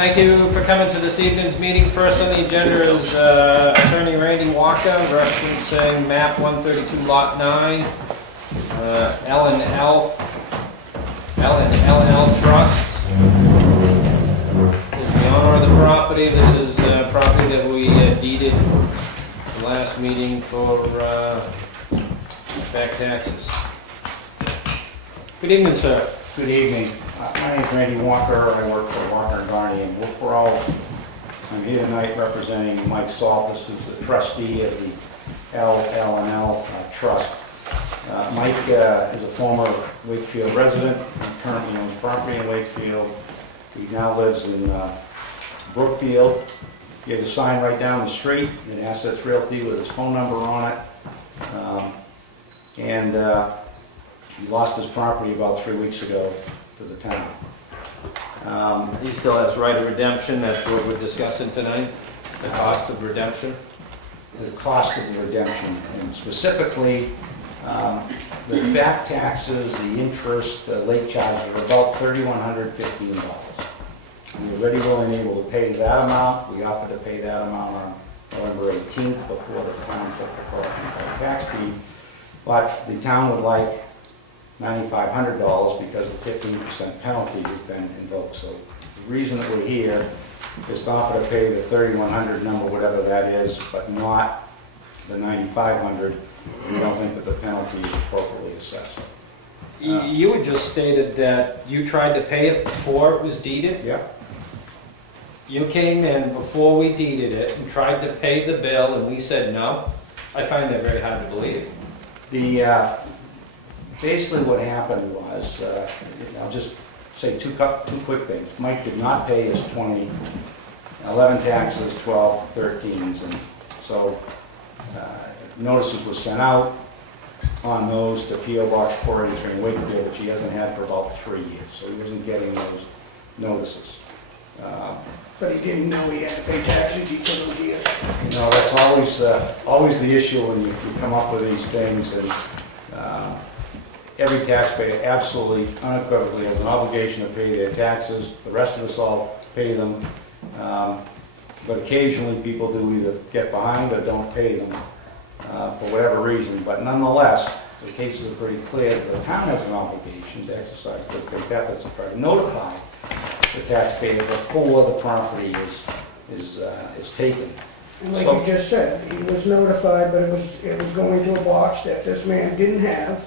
Thank you for coming to this evening's meeting. First on the agenda is Attorney Randy Walker referencing map 132 lot 9, L&L Trust is the owner of the property. This is property that we deeded the last meeting for back taxes. Good evening, sir. Good evening. My name is Randy Walker. I work for Walker & Garney and Wakefield. I'm here tonight representing Mike Saltis, who's the trustee of the L&L Trust. Mike is a former Wakefield resident. He currently owns property in Wakefield. He now lives in Brookfield. He has a sign right down the street in Assets Realty with his phone number on it. He lost his property about 3 weeks ago to the town. He still has right of redemption. That's what we're discussing tonight, the cost of redemption. The cost of the redemption, and specifically the back taxes, the interest, late charges are about $3,115. We were ready, willing, and able to pay that amount. We offered to pay that amount on November 18th before the town took the tax deed, but the town would like $9,500 because the 15% penalty has been invoked. So the reason that we're here is to offer to pay the $3,100 number, whatever that is, but not the $9,500. We don't think that the penalty is appropriately assessed. You had just stated that you tried to pay it before it was deeded? Yep. You came in before we deeded it and tried to pay the bill and we said no? I find that very hard to believe. Basically what happened was, I'll just say two quick things. Mike did not pay his 2011 taxes, 12, 13s, and so notices were sent out on those to P.O. Box 483 in Wakefield, which he hasn't had for about 3 years, so he wasn't getting those notices. But he didn't know he had to pay taxes each of those years. You know, that's always the issue when you come up with these things, and every taxpayer absolutely, unequivocally has an obligation to pay their taxes. The rest of us all pay them, but occasionally people do either get behind or don't pay them for whatever reason. But nonetheless, the cases are pretty clear that the town has an obligation to exercise good faith efforts to try to notify the taxpayer before the property is taken. And like you just said, he was notified, but it was going to a box that this man didn't have,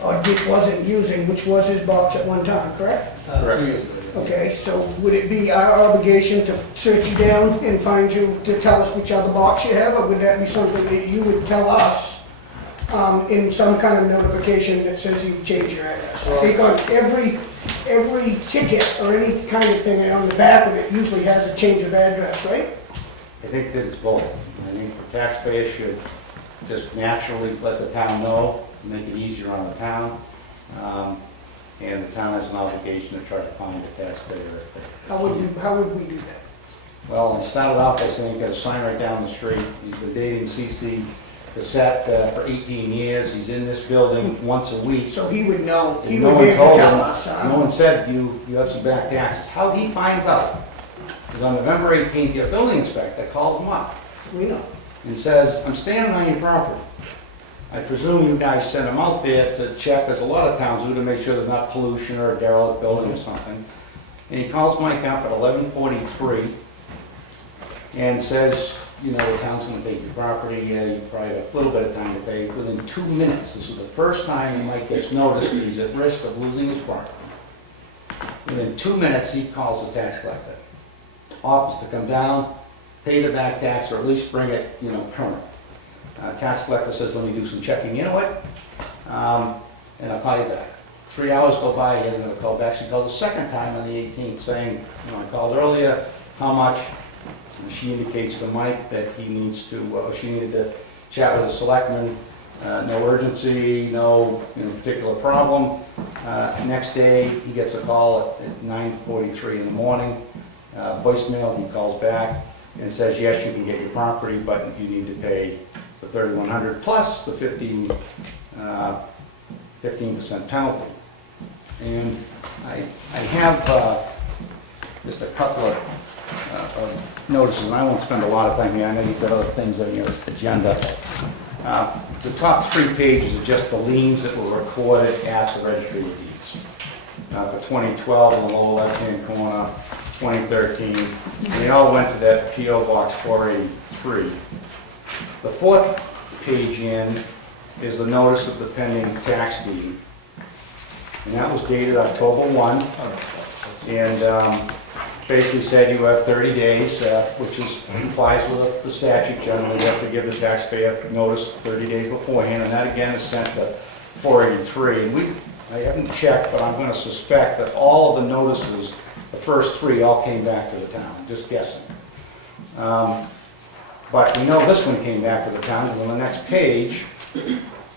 or just wasn't using, which was his box at one time, correct? Correct. 2 years ago. Okay, so would it be our obligation to search you down and find you, to tell us which other box you have, or would that be something that you would tell us in some kind of notification that says you've changed your address? I think on every ticket or any kind of thing on the back of it usually has a change of address, right? I think that it's both. I think the taxpayer should just naturally let the town know, make it easier on the town, and the town has an obligation to try to find the taxpayer if they... How would we do that? Well, I started off by saying you've got a sign right down the street. He's been dating CC Cassette for 18 years. He's in this building once a week. So he would know. He no would be able to tell him, us. No one said you have some back taxes. How he finds out is on November 18th, your building inspector calls him up. We know. And says, I'm standing on your property. I presume you guys sent him out there to check, as a lot of towns do, to make sure there's not pollution or a derelict building or something. And he calls Mike up at 11:43 and says, you know, the town's going to take your property, you probably have a little bit of time to pay. Within 2 minutes, this is the first time Mike gets noticed that he's at risk of losing his property. Within 2 minutes, he calls the tax collector. Office to come down, pay the back tax, or at least bring it, you know, current. Tax collector says, let me do some checking into it, and I'll call you back. 3 hours go by, he hasn't got a call back. She calls a second time on the 18th saying, you know, I called earlier, how much? And she indicates to Mike that he needs to, she needed to chat with the selectmen, no urgency, no particular problem. Next day, he gets a call at 9:43 in the morning, voicemail, he calls back and says, yes, you can get your property, but you need to pay the $3,100 plus the 15% penalty. And I have just a couple of notices, and I won't spend a lot of time here, I know you've got other things on your agenda. The top 3 pages are just the liens that were recorded at the registry of deeds. For 2012 in the lower left-hand corner, 2013, and they all went to that P.O. Box 483. The 4th page in is the notice of the pending tax deed, and that was dated October 1, and basically said you have 30 days, which complies with the statute. Generally, you have to give the taxpayer notice 30 days beforehand, and that again is sent to 483. And I haven't checked, but I'm going to suspect that all of the notices, the first 3, all came back to the town. Just guessing. But we know this one came back to the town, and on the next page,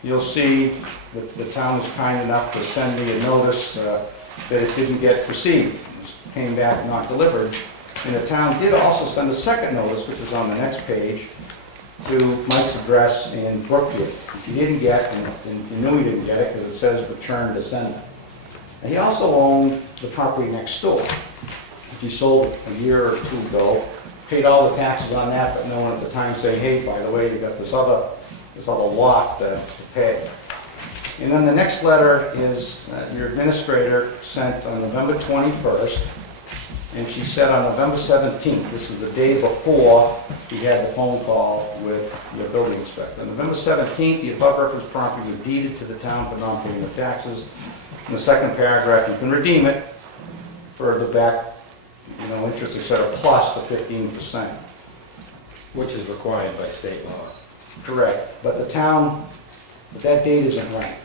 you'll see that the town was kind enough to send me a notice that it didn't get received. It came back not delivered. And the town did also send a second notice, which is on the next page, to Mike's address in Brookfield. He didn't get, and he knew he didn't get it because it says return to sender. And he also owned the property next door, which he sold a year or 2 ago. Paid all the taxes on that, but no one at the time saying, hey, by the way, you got this other lot to pay. And then the next letter is your administrator sent on November 21st, and she said on November 17th, this is the day before he had the phone call with your building inspector. On November 17th, the above referenced property was deeded to the town for non-payment of taxes. In the second paragraph, you can redeem it for the back, interest, etc., plus the 15%. Which is required by state law. Correct. But that date isn't right.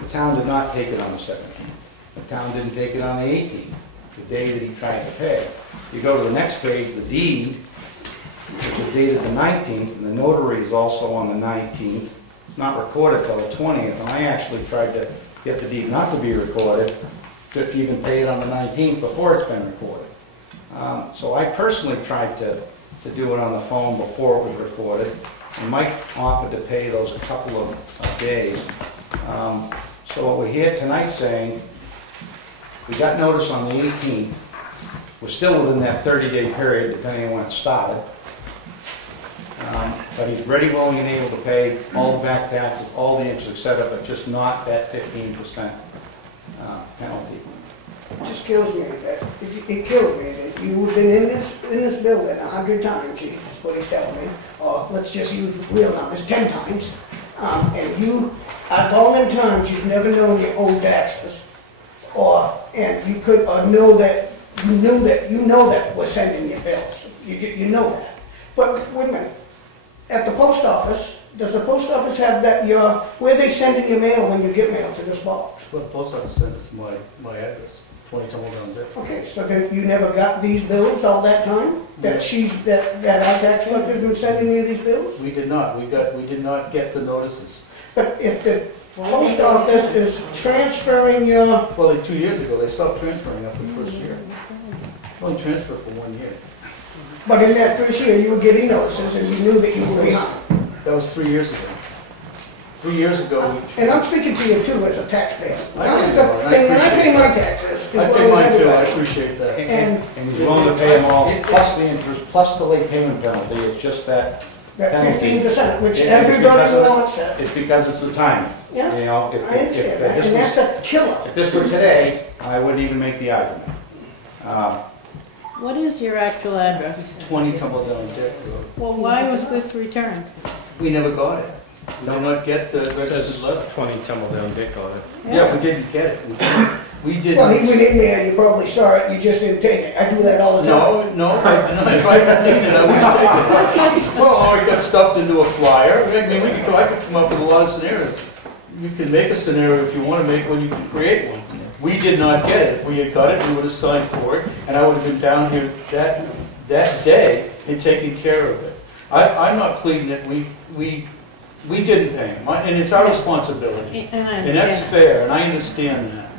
The town did not take it on the 17th. The town didn't take it on the 18th, the day that he tried to pay. You go to the next page, the deed, which is dated the 19th, and the notary is also on the 19th. It's not recorded till the 20th, and I actually tried to get the deed not to be recorded, to even pay it on the 19th before it's been recorded. So I personally tried to do it on the phone before it was recorded, and Mike offered to pay those a couple of days. So what we're here tonight saying, we got notice on the 18th, we're still within that 30-day period, depending on when it started. But he's ready, willing, and able to pay all the back taxes, all the interest, etc., but just not that 15% penalty. It just kills me that, it kills me that you've been in this building 100 times, is what he's telling me, or let's just use real numbers, 10 times, and you, out of all them times, you've never known your own taxes, and you could, or know that we're sending you bills, you know that. But wait a minute, at the post office, does the post office have that, where they sending your mail when you get mail to this box? Well, the post office says it's my address, 20 Comeau down there. Okay, so then you never got these bills all that time? That our tax collector's been sending you these bills? We did not. We did not get the notices. But if the post office is transferring your... Well, like 2 years ago, they stopped transferring after the first year. Only transfer for 1 year. But in that first year, you were getting notices and you knew that you were behind. That was 3 years ago. 3 years ago, And I'm speaking to you too as a taxpayer. I And when I pay my taxes, I pay mine too. I appreciate that. And he's willing to pay them all, plus the interest, plus the late payment penalty. It's just that 15%, which everybody wants it. It's because it's the timing. Yeah, I understand that, and that's a killer. If this were today, I wouldn't even make the argument. What is your actual address? 20 Tumble Down Dick Road. Well, why was this returned? We never got it. We did not get the registered letter. 20 tumble down dick on it. Yeah, we didn't get it. We didn't. Well, he went in there, you probably saw it, you just didn't take it. I do that all the time. No, if I'd seen it, I would have taken it. Well, it got stuffed into a flyer. I mean, I could come up with a lot of scenarios. You can make a scenario if you want to make one, you can create one. We did not get it. If we had got it, we would have signed for it, and I would have been down here that day and taken care of it. I'm not pleading that we didn't pay him, and it's our responsibility. And I And understand that's that. fair, and I understand that.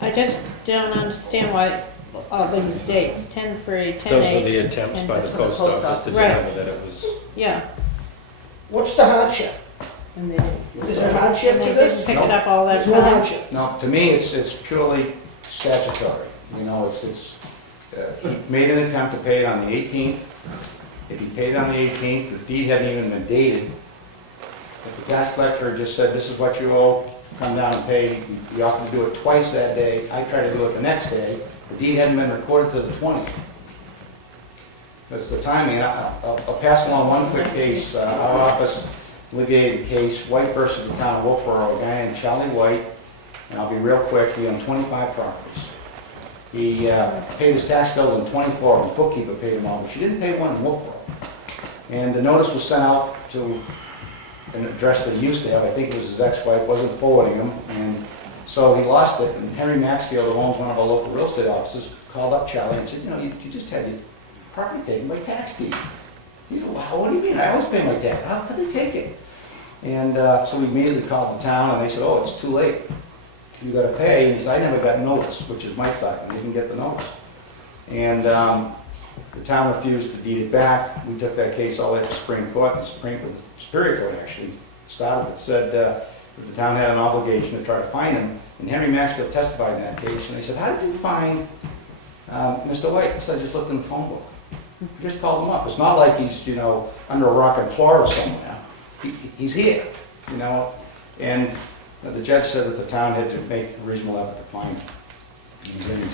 I just don't understand why all these dates, 10-3, 10-8. Those were the attempts by the post office to Right. determine that it was. Yeah. What's the hardship? And they, Is there hardship and to they this? didn't pick it up all that There's no time? hardship. No, to me, it's purely statutory. he made an attempt to pay it on the 18th. If he paid on the 18th, the deed hadn't even been dated. If the tax collector just said, this is what you owe, come down and pay, he offered to do it twice that day. I tried to do it the next day. The deed hadn't been recorded to the 20th. That's the timing. I'll pass along one quick case. Our office litigated a case, White versus the town of Wolfboro, a guy named Charlie White, and I'll be real quick, he owned 25 properties. He paid his tax bills in 24 of them, the bookkeeper paid them all, but she didn't pay one in Wolfboro. And the notice was sent out to an address that he used to have, I think it was his ex-wife, wasn't forwarding him, and so he lost it, and Henry Maxfield, who owns one of our local real estate offices, called up Charlie and said, you know, you just had your property taken by tax deed. He said, wow, what do you mean? I always pay my tax. How could they take it? And so we immediately called the town, and they said, oh, it's too late. You got to pay. And he said, I never got notice, which is my side. I didn't get the notice. And the town refused to deed it back. We took that case all the way to the Supreme Court, and the Superior Court actually started it. Said that the town had an obligation to try to find him. And Henry Maxfield testified in that case, and they said, how did you find Mr. White? I said, I just looked in the phone book. Just called him up. It's not like he's, you know, under a rock in Florida somewhere. He's here, you know. And the judge said that the town had to make a reasonable effort to find him.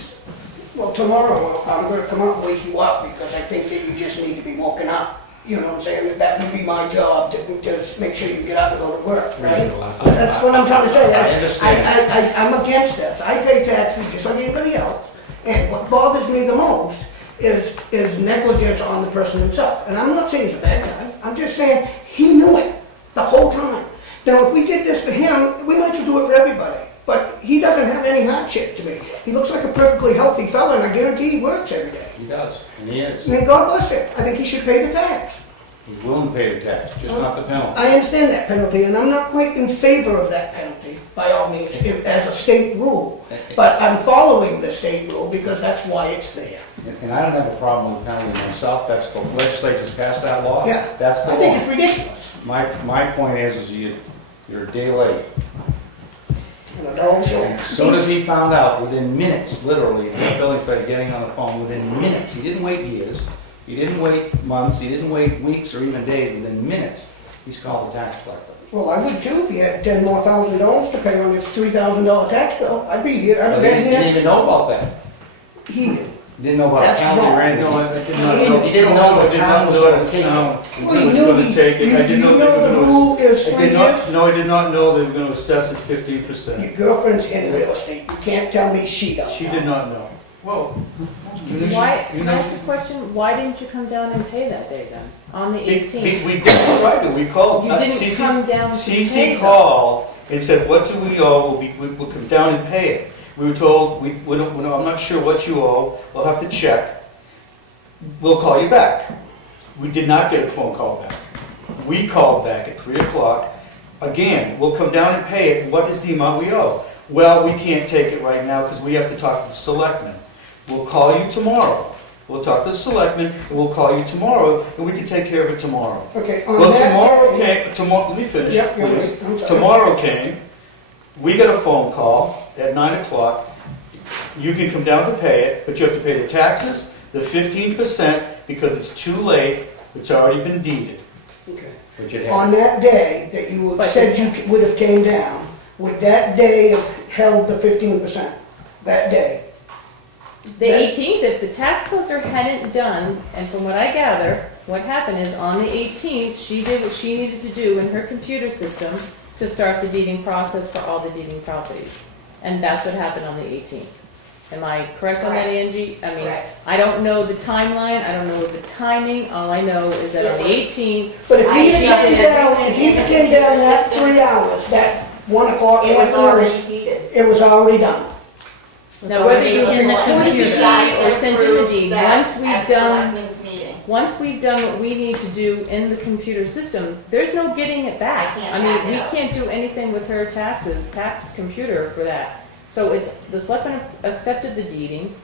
Well, tomorrow I'm going to come out and wake you up because I think that you just need to be woken up. You know what I'm saying? That would be my job to make sure you get up and go to work, right? That's what I'm trying to say. I understand. I'm against this. I pay taxes just like anybody else. And what bothers me the most is negligence on the person himself. And I'm not saying he's a bad guy. I'm just saying he knew it the whole time. Now, if we did this to him, we might as well do it for everybody. But he doesn't have any hardship to me. He looks like a perfectly healthy fellow, and I guarantee he works every day. He does, and he is. And God bless him. I think he should pay the tax. He's willing to pay the tax, just not the penalty. I understand that penalty, and I'm not quite in favor of that penalty, by all means, as a state rule. But I'm following the state rule because that's why it's there. And I don't have a problem with penalty myself. That's the legislature's passed that law. Yeah, That's the law. I think it's ridiculous. My point is you're a day late. And I don't show. As soon as he found out, within minutes, literally, the building inspector getting on the phone, within minutes, he didn't wait years, he didn't wait months, he didn't wait weeks or even days, within minutes, he's called the tax collector. Well, I would too if he had $10,000 more to pay on his $3,000 tax bill. I'd be here. But he didn't even know about that. He did. He didn't know about That's penalty wrong. or anything. No, I did not know. He didn't know the town was going to take it. Well, was going to take it. I did not know the rule is 3 years. No, I did not know they were going to assess it 15%. Your girlfriend's in real estate. You can't tell me she doesn't. She did not know. Well, Why, can I ask a question? Why didn't you come down and pay that day then, on the 18th? we did try to. We called. You didn't come down to pay CC them. called and said, what do we owe? We'll come down and pay it. We were told, I'm not sure what you owe. We'll have to check. We'll call you back. We did not get a phone call back. We called back at 3 o'clock. Again, we'll come down and pay it. What is the amount we owe? Well, we can't take it right now because we have to talk to the selectmen. We'll call you tomorrow. We'll talk to the selectmen, and we'll call you tomorrow, and we can take care of it tomorrow. Okay. Well, tomorrow came. Tomorrow, let me finish, Yep, please. I'm sorry. Tomorrow came. We got a phone call at 9 o'clock. You can come down to pay it, but you have to pay the taxes, the 15%, because it's too late. It's already been deeded. Okay. Which it had. On that day that you said you would have came down, would that day have held the 15%? That day? The 18th, if the tax collector hadn't done, and from what I gather, what happened is on the 18th, she did what she needed to do in her computer system to start the deeding process for all the deeding properties. And that's what happened on the 18th. Am I correct on that, Angie? I mean, I don't know the timeline, I don't know the timing, all I know is that on the 18th, But if he had came down that 3 hours, that 1 o'clock, It was already deeded. it was already done. now whether you in the computer deed or sent in the deed, once we've done what we need to do in the computer system, there's no getting it back. I mean, we can't do anything with her tax computer for that. So it's, the selectmen accepted the deeding,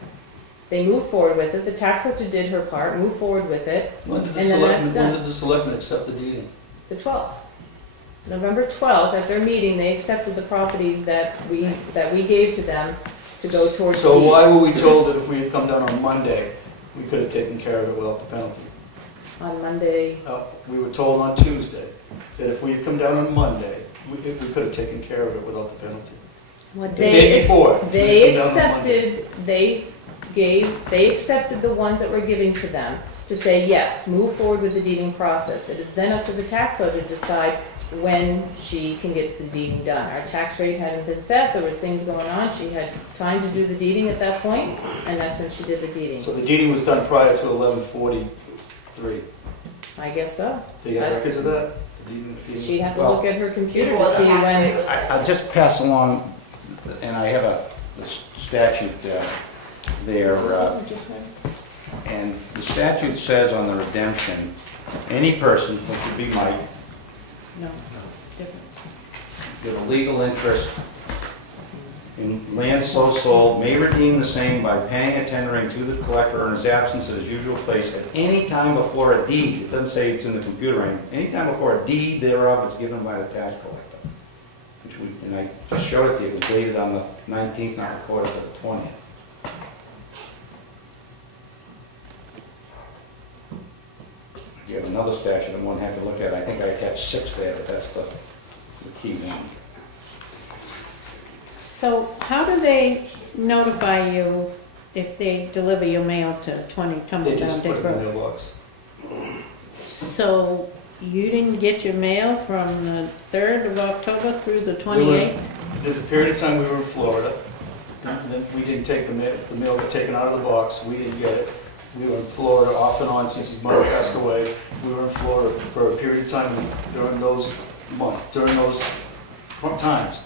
they moved forward with it, the tax collector did her part, moved forward with it, When did the and then that's done. When did the selectmen accept the deeding? The 12th. November 12th, at their meeting, they accepted the properties that we gave to them to go towards So deed. why were we told that if we had come down on Monday, we could have taken care of it without the penalty? On Monday, We were told on Tuesday that if we had come down on Monday, we could have taken care of it without the penalty. what The day before. They Come down on accepted, they accepted the ones that we're giving to them to say, yes, move forward with the deeding process. It is then up to the tax lawyer to decide when she can get the deeding done. Our tax rate hadn't been set, there was things going on, she had time to do the deeding at that point, and that's when she did the deeding. So the deeding was done prior to 11:43. I guess so. Do you have records of that? The deeding was- She'd have to Well, look at her computer Before to the see tax rate when. was set. I'll just pass along, and I have the statute there, and the statute says on the redemption, any person, which would be Mike, No, different. with a legal interest in land so sold may redeem the same by paying and tendering to the collector or in his absence at his usual place at any time before a deed, it doesn't say it's in the computer, any time before a deed thereof is given by the tax collector. Which we, and I just showed it to you, it was dated on the 19th, not recorded for the 20th. You have another statute I'm going to have to look at. I think I attached 6 there, but that's the key one. So how do they notify you if they deliver your mail to 20 They Tumbledown just put Dick it in the Road? mailbox. So you didn't get your mail from the 3rd of October through the We 28th? The period of time we were in Florida, and then we didn't take the mail got taken out of the box, we didn't get it. We were in Florida off and on since his mother passed away. We were in Florida for a period of time during those times.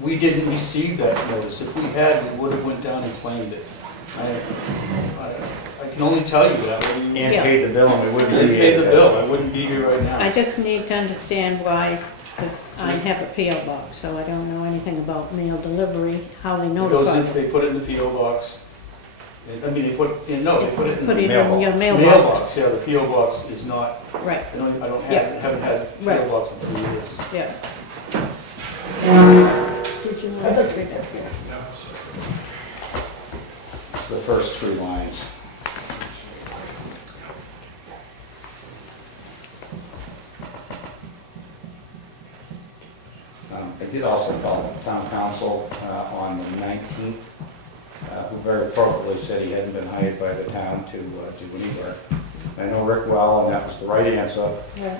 We didn't receive that notice. If we had, we would have went down and claimed it. I can only tell you that. And Yeah. paid the bill, and we wouldn't They be paid the here. bill, I wouldn't be here right now. I just need to understand why, because I have a P.O. box, so I don't know anything about mail delivery, how they It goes in, notify. they put it in the P.O. box. I mean, they put it in Put the it in your mailbox. mailbox. Yeah, the P.O. box is not, Right, haven't had a P.O. Right. box in 3 years. yeah. Did you I'd want like to to read that? The first 3 lines. I did also call the town council on the 19th, who very appropriately said he hadn't been hired by the town to do any work. I know Rick well, and that was the right answer, Yeah.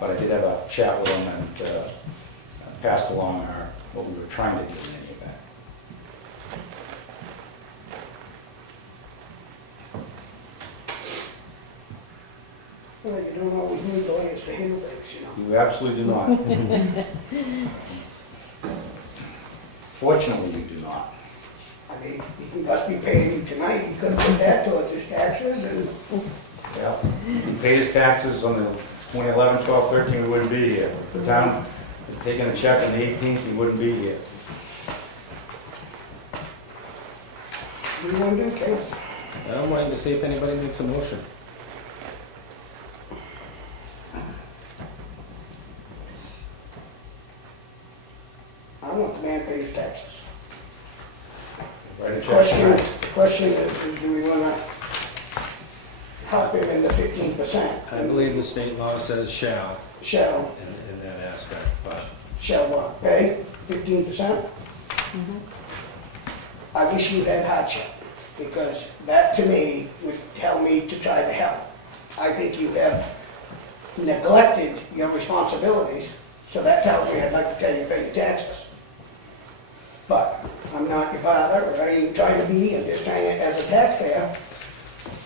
but I did have a chat with him and passed along what we were trying to do in any event. Well, you don't always need the lawyers to handle things, you know. You absolutely do not. Fortunately, you do not. I mean, he must be paying you tonight, he could have put that towards his taxes and, Yeah. If he paid his taxes on the 2011, 12, 13, we wouldn't be here. If the town had taken a check on the 18th, we wouldn't be here. what do you want to do, Ken? I'm waiting to see if anybody makes a motion. I want the man to pay his taxes. Write a The check question, tonight. the question is do we want to help him in the 15%? I believe the state law says shall Shall, in that aspect, but shall what, pay 15%? I wish you had hardship, because that to me would tell me to try to help. I think you have neglected your responsibilities, so that tells me I'd like to tell you to pay your taxes. But I'm not your father, or I ain't trying to be, I'm just trying to, as a taxpayer,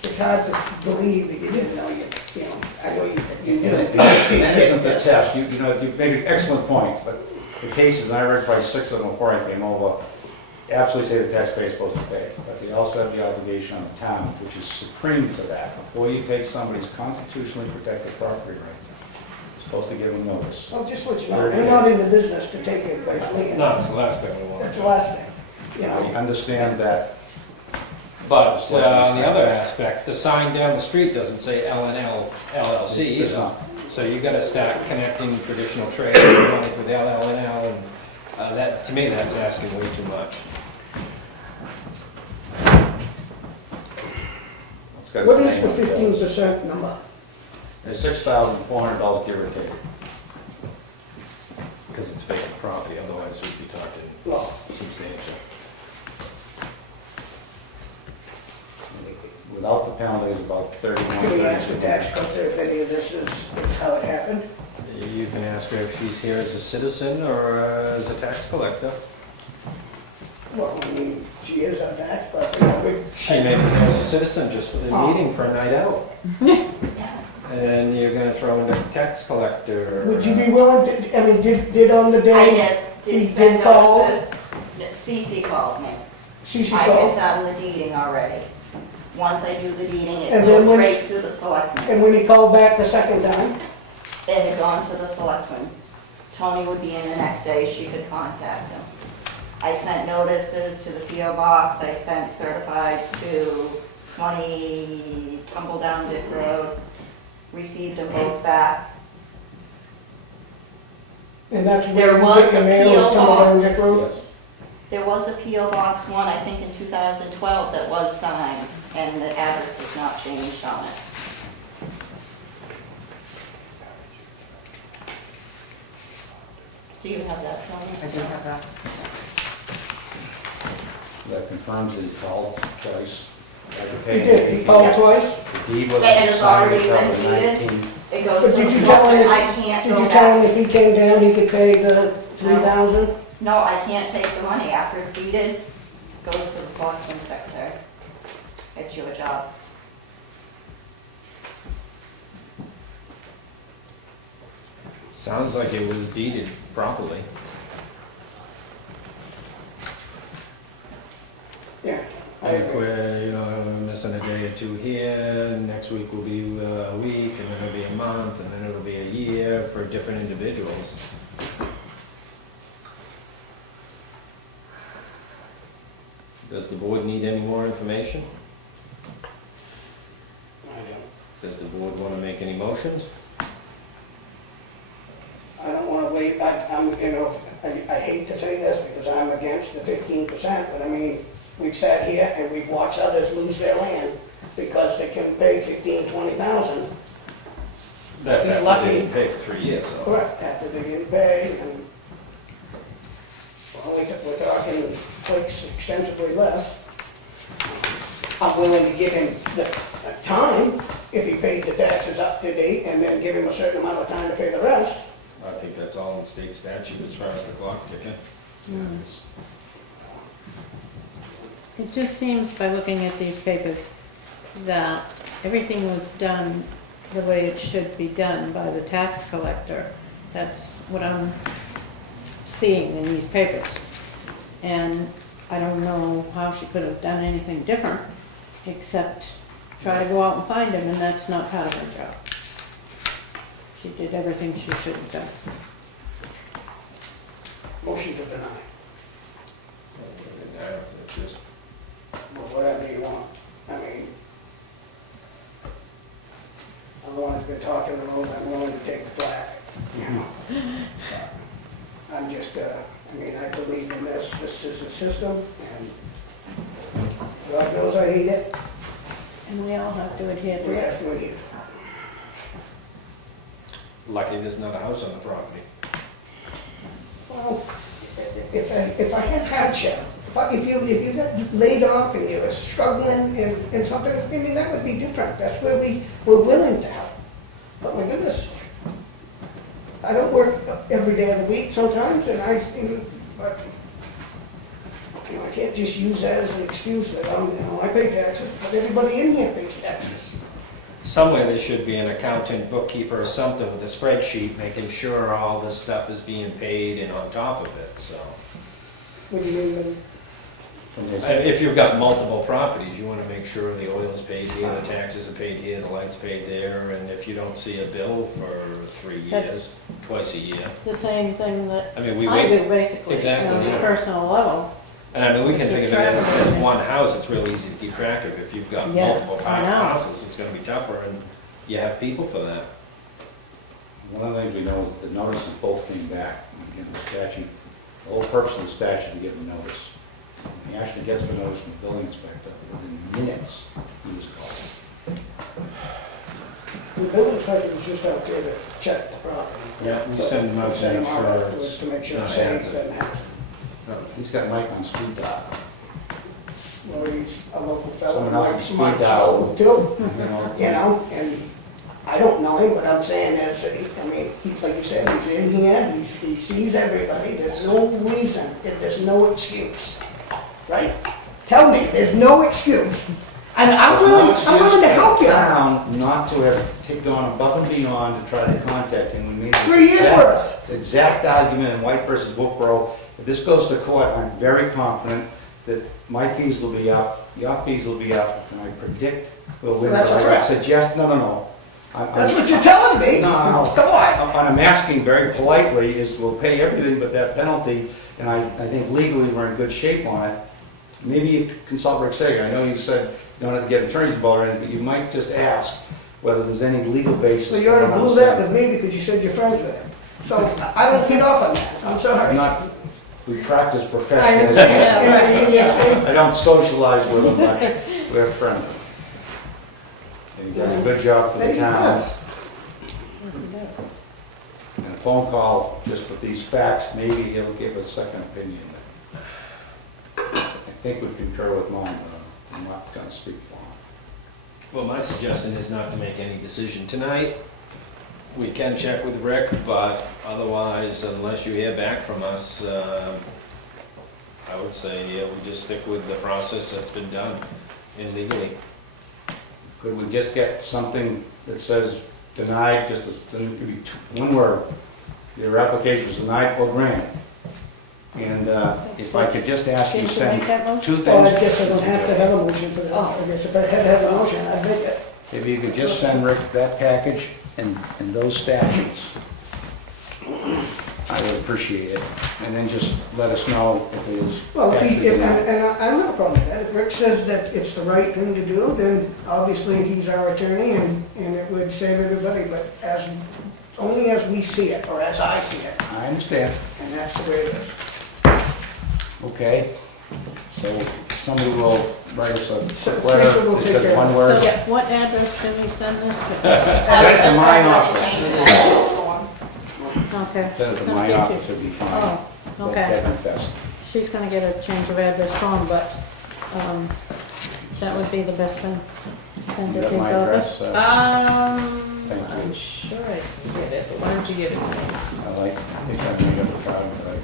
it's hard to believe that you didn't know you know, I know you knew. That isn't the test. You know, you made an excellent point, but the cases, and I read probably 6 of them before I came over, absolutely say the taxpayer is supposed to pay, but they also have the obligation on the town, which is supreme to that. Before you take somebody's constitutionally protected property right, you're supposed to give them notice. Well, just let you know, we're not in the business to take everybody's land. no, it's the last thing we want. That's the last thing, you I know. understand that. But on the other aspect, the sign down the street doesn't say L&L LLC It's either. not. So you gotta start connecting traditional trade with LL&L, and that, to me, that's asking way too much. got What his is the name on bills. 15% number? It's $6,400, give or take. Because it's vacant property, otherwise we'd be talking Well, substantial. Without the penalty, it's about 31. can we ask the tax collector if any of this is how it happened? You can ask her if she's here as a citizen or as a tax collector. Well, I mean, she is our tax collector. She may be here as a citizen just for the meeting for a night out. And you're gonna throw in a tax collector. Would you be willing to, I mean, did on the I day, he did send did call? notices. Cece called me. CC I had called? done the deeding already. Once I do the deeding, it And then goes when- straight to the selectmen. And when he called back the second time? It had gone to the selectmen. Tony would be in the next day, she could contact him. I sent notices to the PO box, I sent certified to 20 Tumble Down Dick Road, received them both back. And that's There where you was get your a mail, P.O. is coming down box. Nick Road? Yes. There was a PO box one, I think in 2012, that was signed, and the address was not changed on it. Do you have that, Tony? I do have that. That confirms that he called twice. He did, he called twice? The deed was And it's signed already on been the deeded? 19th. It goes But to did the you tell him, selectmen, I can't did go you tell him back. if he came down, he could pay the 3,000? No, I can't take the money after it's deeded, it goes to the selectman secretary. It's your job. Sounds like it was deeded properly. Yeah, I If agree. we're missing a day or two here, next week will be a week, and then it'll be a month, and then it'll be a year for different individuals. Does the board need any more information? I don't. Does the board want to make any motions? I don't wanna wait, I hate to say this because I'm against the 15%, but I mean, we've sat here and we've watched others lose their land because they can pay 15, 20,000. That's He's after lucky. they didn't pay for 3 years, so. Correct, after they didn't pay, and, well, we're talking quite extensively less. I'm willing to give him the time, if he paid the taxes up to date, and then give him a certain amount of time to pay the rest. I think that's all in state statute as far as the clock ticking. It just seems by looking at these papers that everything was done the way it should be done by the tax collector. That's what I'm seeing in these papers. And I don't know how she could have done anything different except try to go out and find him, and that's not part of her job. She did everything she should have done. Motion to deny, It's just or whatever you want. I mean, I'm the one that's been talking the road, I'm willing to take the flag, you know. I'm just, I believe in this is a system, and God knows I hate it, And we all have to adhere to we it. have to adhere. lucky there's not a house on the property. Well, if I had hardship, if you got laid off and you were struggling and something, I mean, that would be different. That's where we're willing to help. But my goodness, I don't work every day of the week sometimes, and but, I can't just use that as an excuse that I pay taxes, but everybody in here pays taxes. Somewhere there should be an accountant, bookkeeper, or something with a spreadsheet making sure all this stuff is being paid and on top of it, so. What do you mean? If you've got multiple properties, you want to make sure the oil's paid here, the taxes are paid here, the light's paid there, and if you don't see a bill for 3 years, That's- twice a year. The same thing that I mean, we I wait, do basically, Exactly, on a yeah. personal level. and I mean, we can Keep think of it track of as everything. one house, it's real easy to keep track of. If you've got Yeah, multiple I know. parcels, it's gonna be tougher, and you have people for that. One of the things we know is that the notices both came back. Again, the statute, the whole purpose of the statute is to give them notice. He actually gets the notice from the building inspector, within minutes, he was called. The building inspector was just out there to check the property. Yeah, we send them out to Send make him out sure afterwards it's to make sure not it's safe hazard. and that. He's got Mike on speed dial. Well, he's a local fellow. Someone else Mike's- speed Mike's dial. local too. You know, And I don't know him, but I'm saying is, I mean, like you said, he's in here, he sees everybody, there's no reason, there's no excuse, right? Tell me, there's no excuse. And I'm willing to help you. Town not to have gone above and beyond to try to contact him. We made 3 years worth. It's exact argument in White versus Wilkboro. If this goes to court, I'm very confident that my fees will be up, your fees will be up, and I predict we'll win. that's a But I threat. suggest, no. That's what you're telling me. No. Come on. What I'm asking very politely is we'll pay everything but that penalty, and I think legally we're in good shape on it. Maybe you consult Rick Sager. I know you said you don't have to get attorneys involved or anything, but you might just ask whether there's any legal basis. So you already blew that with me because you said you're friends with him. So I don't get off on that. I'm sorry. I'm not, we practice I professionally. understand. Yes. I don't socialize with them, but we're friends. And he does a good job for There the you town. go. And a phone call, just with these facts, maybe he'll give a second opinion. I think would concur with mine, but I'm not going to speak for him. Well, my suggestion is not to make any decision tonight. We can check with Rick, but otherwise, unless you hear back from us, I would say, yeah, we just stick with the process that's been done illegally. Could we just get something that says denied, just as, then it could be one word, your application was denied or granted? And if I could just ask you to Did you make that send motion? two Well, things. I guess I don't have to have a motion for that. I guess if I had to have a motion, I'd make it. If you could just send Rick that package and those statutes, I would appreciate it. And then just let us know if it is. Well, if actually he, and denied. I don't have a problem with that. If Rick says that it's the right thing to do, then obviously he's our attorney and it would save everybody, but only as we see it, or as I see it, I understand. and that's the way it is. Okay. So somebody will write us a So quick letter Teresa will that take says care one of it. word. So what address can we send this to? Send it to my office. Okay. Send it to she's my gonna get office, you- it'd be fine. Oh, okay. That'd be best. She's gonna get a change of address form, but, that would be the best thing. Send You it got to my his address? office. Thank you. I'm sure I can get it, but why don't you give it to me? I like, I think I made up the problem, but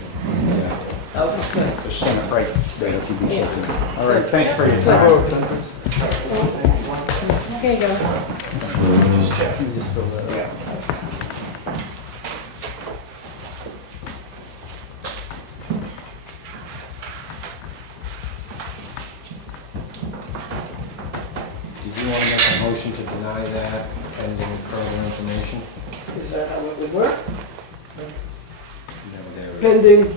yeah. Oh, good. Just send it right to be Yes. certain. All right, thanks for your time. Okay, go. Yeah. Did you want to make a motion to deny that pending further information? Is that how it would work? No, there Pending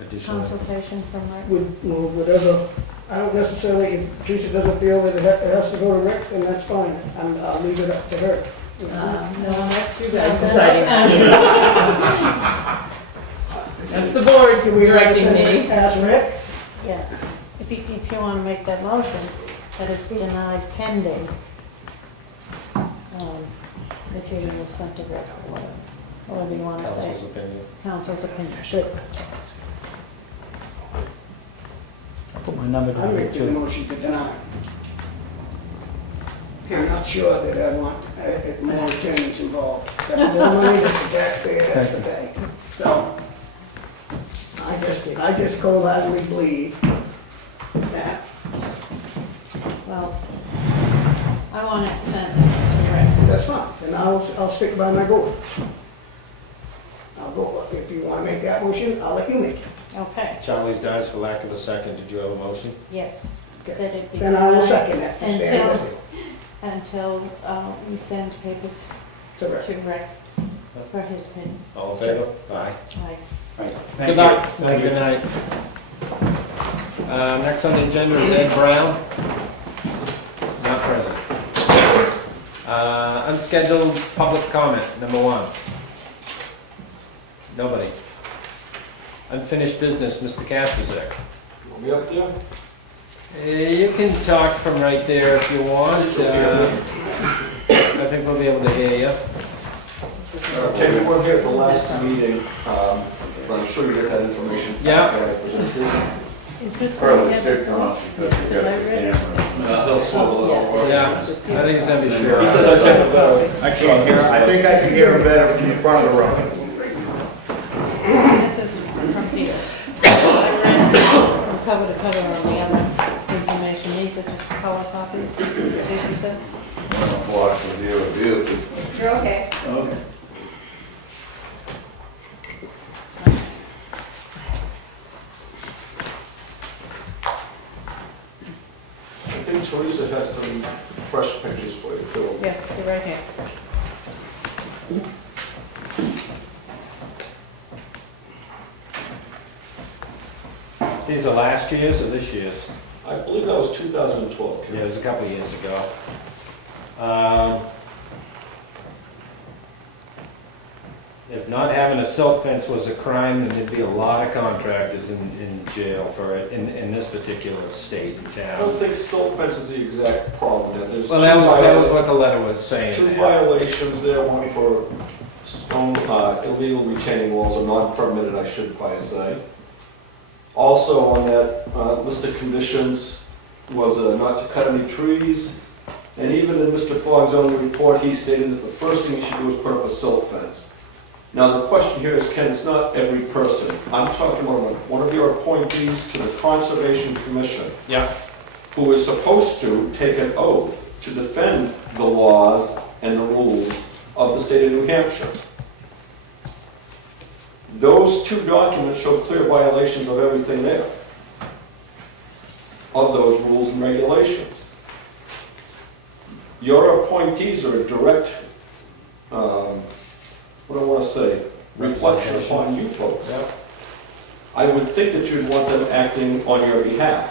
additional. Consultation from Rick. with whatever, I don't necessarily, if Teresa doesn't feel that it has to go to Rick, then that's fine. I'll leave it up to her. No, that's you guys That's- deciding. That's the board Do we directing me. ask Rick? Yeah, if you wanna make that motion, that it's denied pending, that you will send to Rick, or whatever you wanna Council's say. opinion. Council's opinion, good. Put my number I'm down there making the too. motion to deny. I'm not sure that I want more attorneys involved. That's more money that the taxpayer has to pay. So, I just cold-heartedly believe that. Well, I want it sent to Rick. That's fine, and I'll stick by my board. I'll go, if you wanna make that motion, I'll let you make it. Okay, Charlie's dies for lack of a second. Did you have a motion? yes. Okay. That it be Then I will denied second that, to stand with you. until we send papers To Rick. to Rick for his opinion. All in favor? Aye. Aye. Right. Thank Good you. night. Thank you. Good night. Next on the agenda is Ed Brown. Not present. Unscheduled public comment, number 1. Nobody. Unfinished business, Mr. Kasperzak. We up there? You can talk from right there if you want. I think we'll be able to hear you. Okay, we weren't here at the last meeting, but I'm sure you get that information. Yeah. Is this Or one the you state have? comes. Is that right? They'll swivel it over. Yeah, I think it's gonna be He sure. says I checked it out. I can't hear, I think I can hear him better from the front of the room. This is from here. I read from cover to cover on the other information. These are just color copies, Lisa said. Block the view, just. You're okay. Okay. I think Teresa has some fresh pictures for you, too. Yeah, they're right here. These are last year's or this year's? I believe that was 2012. Yeah, it was a couple of years ago. If not having a silt fence was a crime, then there'd be a lot of contractors in jail for it, in this particular state and I don't town. think silt fence is the exact problem there. There's Well, two that was what the letter was saying. Two there. violations there, one for stone, illegal retaining walls, or non-permitted, I should probably say. Also on that list of conditions was not to cut any trees. And even in Mr. Fogg's own report, he stated that the first thing you should do is put up a silt fence. Now the question here is, Ken, it's not every person. I'm talking about one of your appointees to the Conservation Commission, Yeah, who is supposed to take an oath to defend the laws and the rules of the state of New Hampshire. Those two documents show clear violations of everything there, of those rules and regulations. Your appointees are a direct, what do I want to say, reflection upon you folks. yeah. I would think that you'd want them acting on your behalf.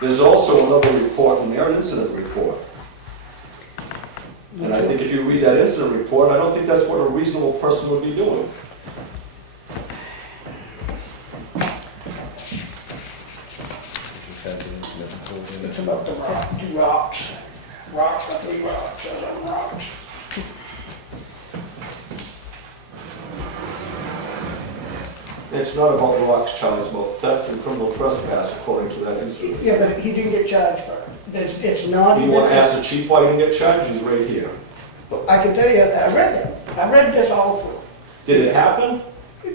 There's also another report in there, an incident report. And I think if you read that incident report, I don't think that's what a reasonable person would be doing. Just had the incident pulled in. It's about the rocks. Rocks, the 3 rocks, says on rocks. It's not about rocks, Charlie, it's about theft and criminal trespass, according to that incident. Yeah, but he didn't get charged for it. It's not You even. want to ask the chief why he didn't get charged? He's right here. I can tell you, I read that. I read this all through. Did it happen?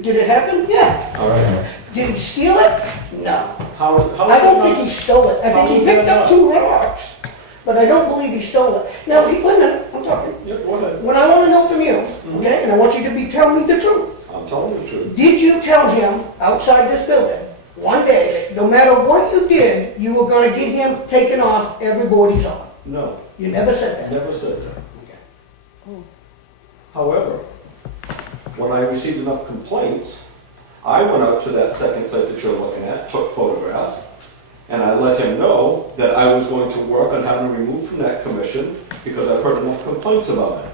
Did it happen? Yeah. All right. Did he steal it? No. How I don't think he stole it. I How think he is it picked up not? 2 rocks, but I don't believe he stole it. Now, wait a minute, I'm talking. Yeah, go ahead. What I want to know from you, Mm-hmm. okay, and I want you to be telling me the truth. I'm telling you the truth. Did you tell him outside this building one day that no matter what you did, you were going to get him taken off every board he's on? No, You never said I that. never said that. However, when I received enough complaints, I went out to that second site that you're looking at, took photographs, and I let him know that I was going to work on having him removed from that commission because I've heard enough complaints about it.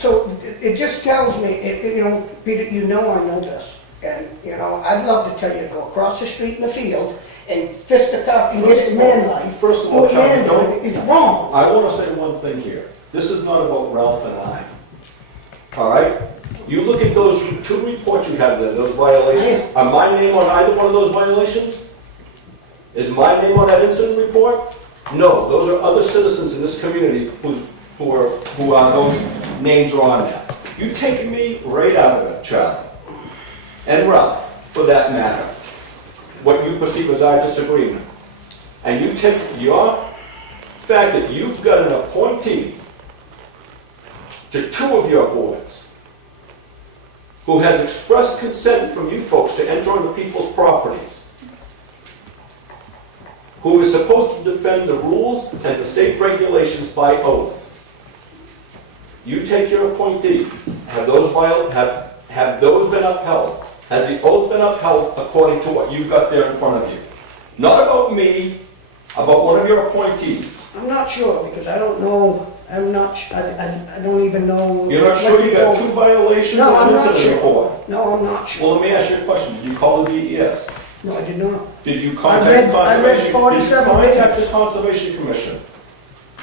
So it just tells me, you know, Peter, you know I know this. And, you know, I'd love to tell you to go across the street in the field and fist a cuff and get it man life. First of all, Charlie, don't. It's wrong. I want to say one thing here. This is not about Ralph and I. All right? You look at those 2 reports you have there, those violations. Are my name on either one of those violations? Is my name on that incident report? No, those are other citizens in this community who are those names are on there. You take me right out of it, Charlie. And Ralph, for that matter. What you perceive as our disagreement. And you take your fact that you've got an appointee to 2 of your boards who has expressed consent from you folks to enter onto people's properties, who is supposed to defend the rules and the state regulations by oath. You take your appointee, have those been upheld? Has the oath been upheld according to what you've got there in front of you? Not about me, about one of your appointees. I'm not sure because I don't know I'm not, I don't even know. You're not sure you got 2 violations No, I'm on not incident sure. report? No, I'm not sure. Well, let me ask you a question. Did you call the DES? No, I did not. Did you I contact read Conservation? 47 Did you contact pages. the Conservation Commission?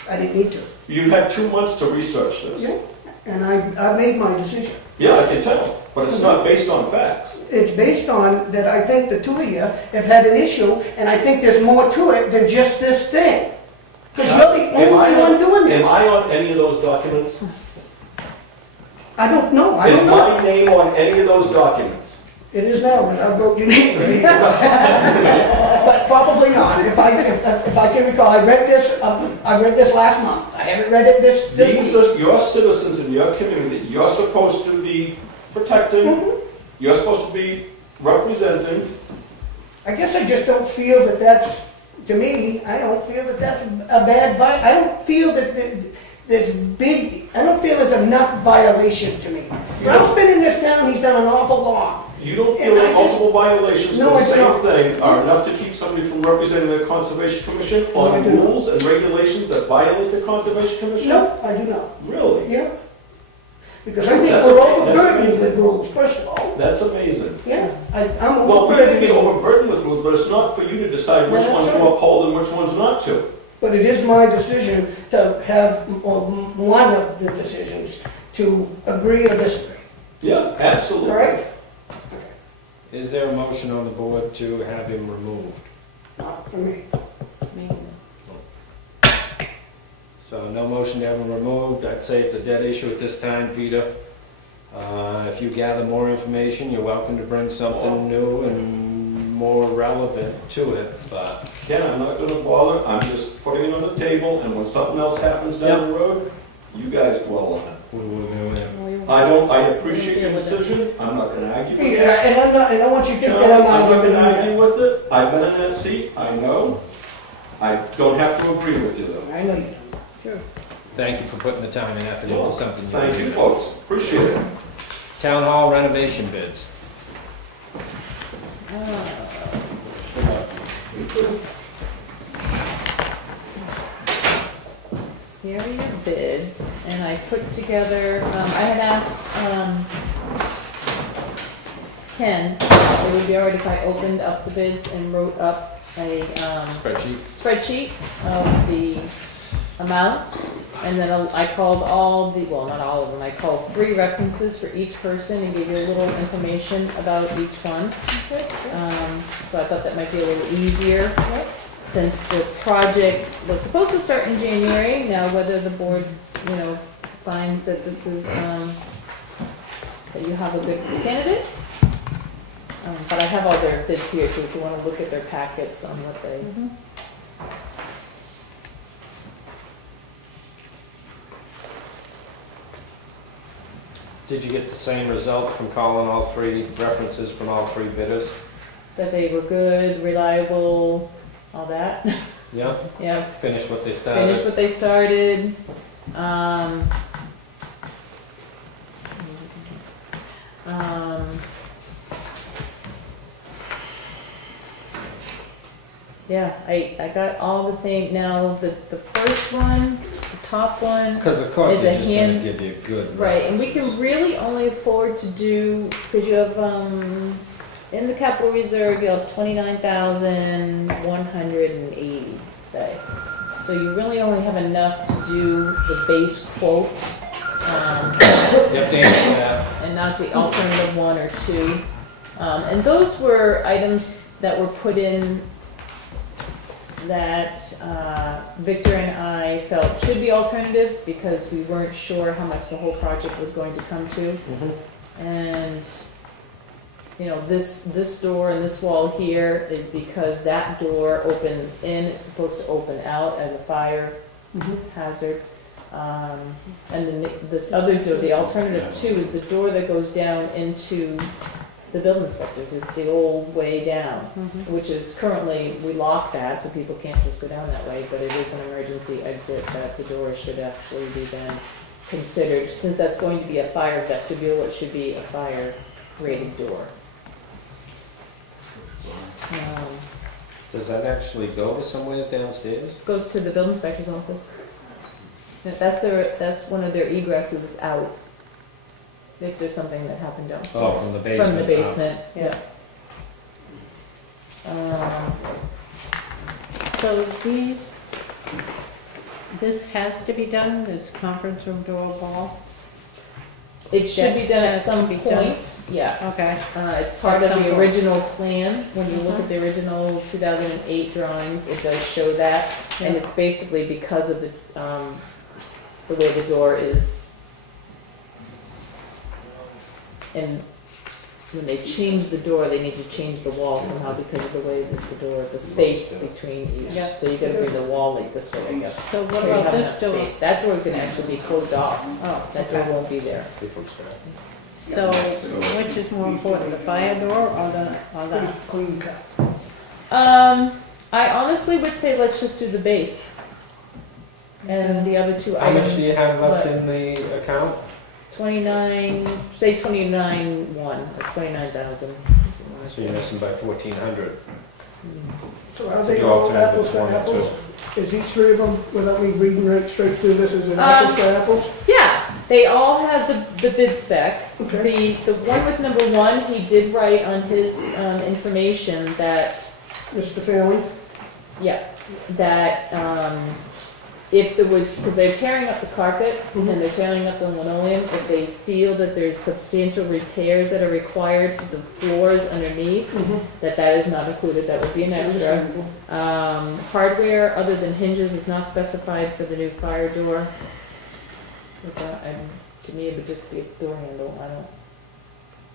I didn't need to. You had 2 months to research this. Yeah, and I made my decision. Yeah, I can tell, but it's not based on facts. It's based on that I think the two of you have had an issue, and I think there's more to it than just this thing. Because you're the only one doing Am this. I on any of those documents? I don't know, I Is don't know. my name on any of those documents? It is now, and I wrote your name right here. But probably not, if I can recall. I read this last month. I haven't read it this These week. are your citizens in your community. You're supposed to be protecting. You're supposed to be representing. I guess I just don't feel that that's, to me, I don't feel that that's a bad I don't feel that there's big, I don't feel there's enough violation to me. Ralph's been in this town, he's done an awful lot. You don't feel And I that just- multiple violations No, for the I same don't. thing are enough to keep somebody from representing the Conservation Commission No, I on do not. rules and regulations that violate the Conservation Commission? No, I do not. Really? Yeah. Because I think That's we're amazing. overburdened with rules, first of all. That's amazing. Yeah, I'm Well, we may be overburdened. overburdened with rules, but it's not for you to decide which No, ones that's to right. uphold and which ones not to. But it is my decision to have, or one of the decisions, to agree or disagree. Yeah, absolutely. Correct? Is there a motion on the board to have him removed? Not for me. So no motion to have him removed. I'd say it's a dead issue at this time, Peter. If you gather more information, you're welcome to bring something new and more relevant to it, but Ken, I'm not gonna bother, I'm just putting it on the table, and when something else happens down the road, you guys dwell on it. I appreciate your decision, I'm not gonna argue with Peter, it. and I don't want you to think John, that I'm I'm not arguing gonna either. argue with it, I've been in that seat, I know. I don't have to agree with you though. I know you do. thank you for putting the time and effort into something. Thank you folks, appreciate it. Town Hall renovation bids. Here are your bids, and I put together, I had asked Ken, it would be alright if I opened up the bids and wrote up a spreadsheet of the amounts, and then I called all the, well, not all of them, I called 3 references for each person and gave you a little information about each one. So I thought that might be a little easier. Since the project was supposed to start in January, now whether the board, finds that this is, that you have a good candidate. But I have all their bids here too, if you want to look at their packets on what they. Did you get the same result from calling all 3 references from all 3 bidders? That they were good, reliable, all that. Yeah? Yeah, Finish what they started? finished what they started. Yeah, I got all the same. Now, the first one, the top one, Because of course Is they're a just going to hand- give you good right, and we references. can really only afford to do, because you have, in the capital reserve, you have 29,180, say. So you really only have enough to do the base quote, You have to answer that. and not the alternative 1 or 2. And those were items that were put in that Victor and I felt should be alternatives because we weren't sure how much the whole project was going to come to. And, this door and this wall here is because that door opens in, it's supposed to open out as a fire hazard. And then this other door, the alternative 2, is the door that goes down into the building inspectors. It's the old way down, which is currently, we lock that so people can't just go down that way, but it is an emergency exit that the door should actually be then considered. Since that's going to be a fire vestibule, it should be a fire rated door. Does that actually go to somewheres downstairs? Goes to the building inspector's office. That's one of their egresses out. If there's something that happened downstairs. Oh, from the basement. From the basement, yeah. So this has to be done, this conference room door wall? It should be done at Has to some be done. point, yeah. Okay. It's part of At some the point. original plan. When you look at the original 2008 drawings, it does show that. And Yeah. it's basically because of the way the door is. And when they change the door, they need to change the wall somehow because of the way that the door, the space between each. Yeah. So you gotta bring the wall like this way, I guess. So what So you about have this enough door? space. That door's gonna actually be closed off. Oh, That door okay. won't be there. So which is more important, the fire door or the, Pretty clean cut. I honestly would say let's just do the base. And the other two How items. much do you have left what, in the account? 29, say 29,100 or 29,000. So you're missing by 1,400. So are So they the all alternative apples to one or apples? Is each three of them, without me reading right straight through this, is it apples to apples? Yeah, they all have the bid spec. Okay. The one with number one, he did write on his information that, Mr. Failing? yeah, that if there was, because they're tearing up the carpet and they're tearing up the linoleum, if they feel that there's substantial repairs that are required for the floors underneath, that is not included, that would be an extra. Hardware other than hinges is not specified for the new fire door. To me, it would just be a door handle, I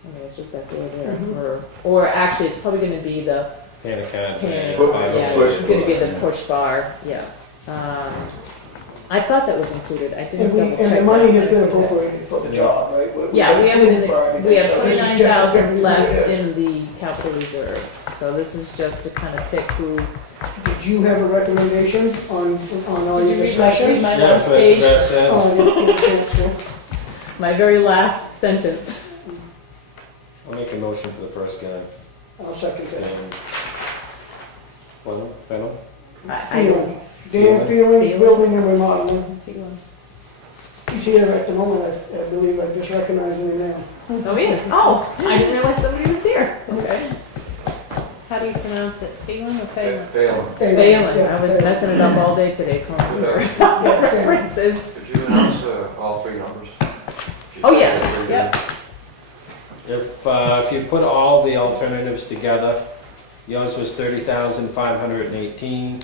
mean, it's just that door there. Or actually, it's probably gonna be the Handicap. yeah, push it's gonna be bar. the push bar, yeah. I thought that was included, I didn't And double check. and the money has that. been appropriated for the job, right? Yeah, we have it in we have So this is just 29,000 the- left in the capital reserve. So this is just to kind of pick who. Did you have a recommendation on all Did your you read discussions? my Yeah, last so that's page? what that said. Oh, I didn't get a chance to. My very last sentence. I'll make a motion for the first guy. I'll second that. And, Fennel? Feeling. Dan Feeling, Feeling. building and remodeling. Feeling. He's here at the moment, I believe, I just recognized him now. Oh, he is. Oh, I didn't realize somebody was here. Okay. how do you pronounce it, Phelan or Phelan? Failing. Phelan. Yeah, I was messing it up all day today, calling for references. Could you announce all three numbers? Oh, yeah, yep. If you put all the alternatives together, yours was 30,518.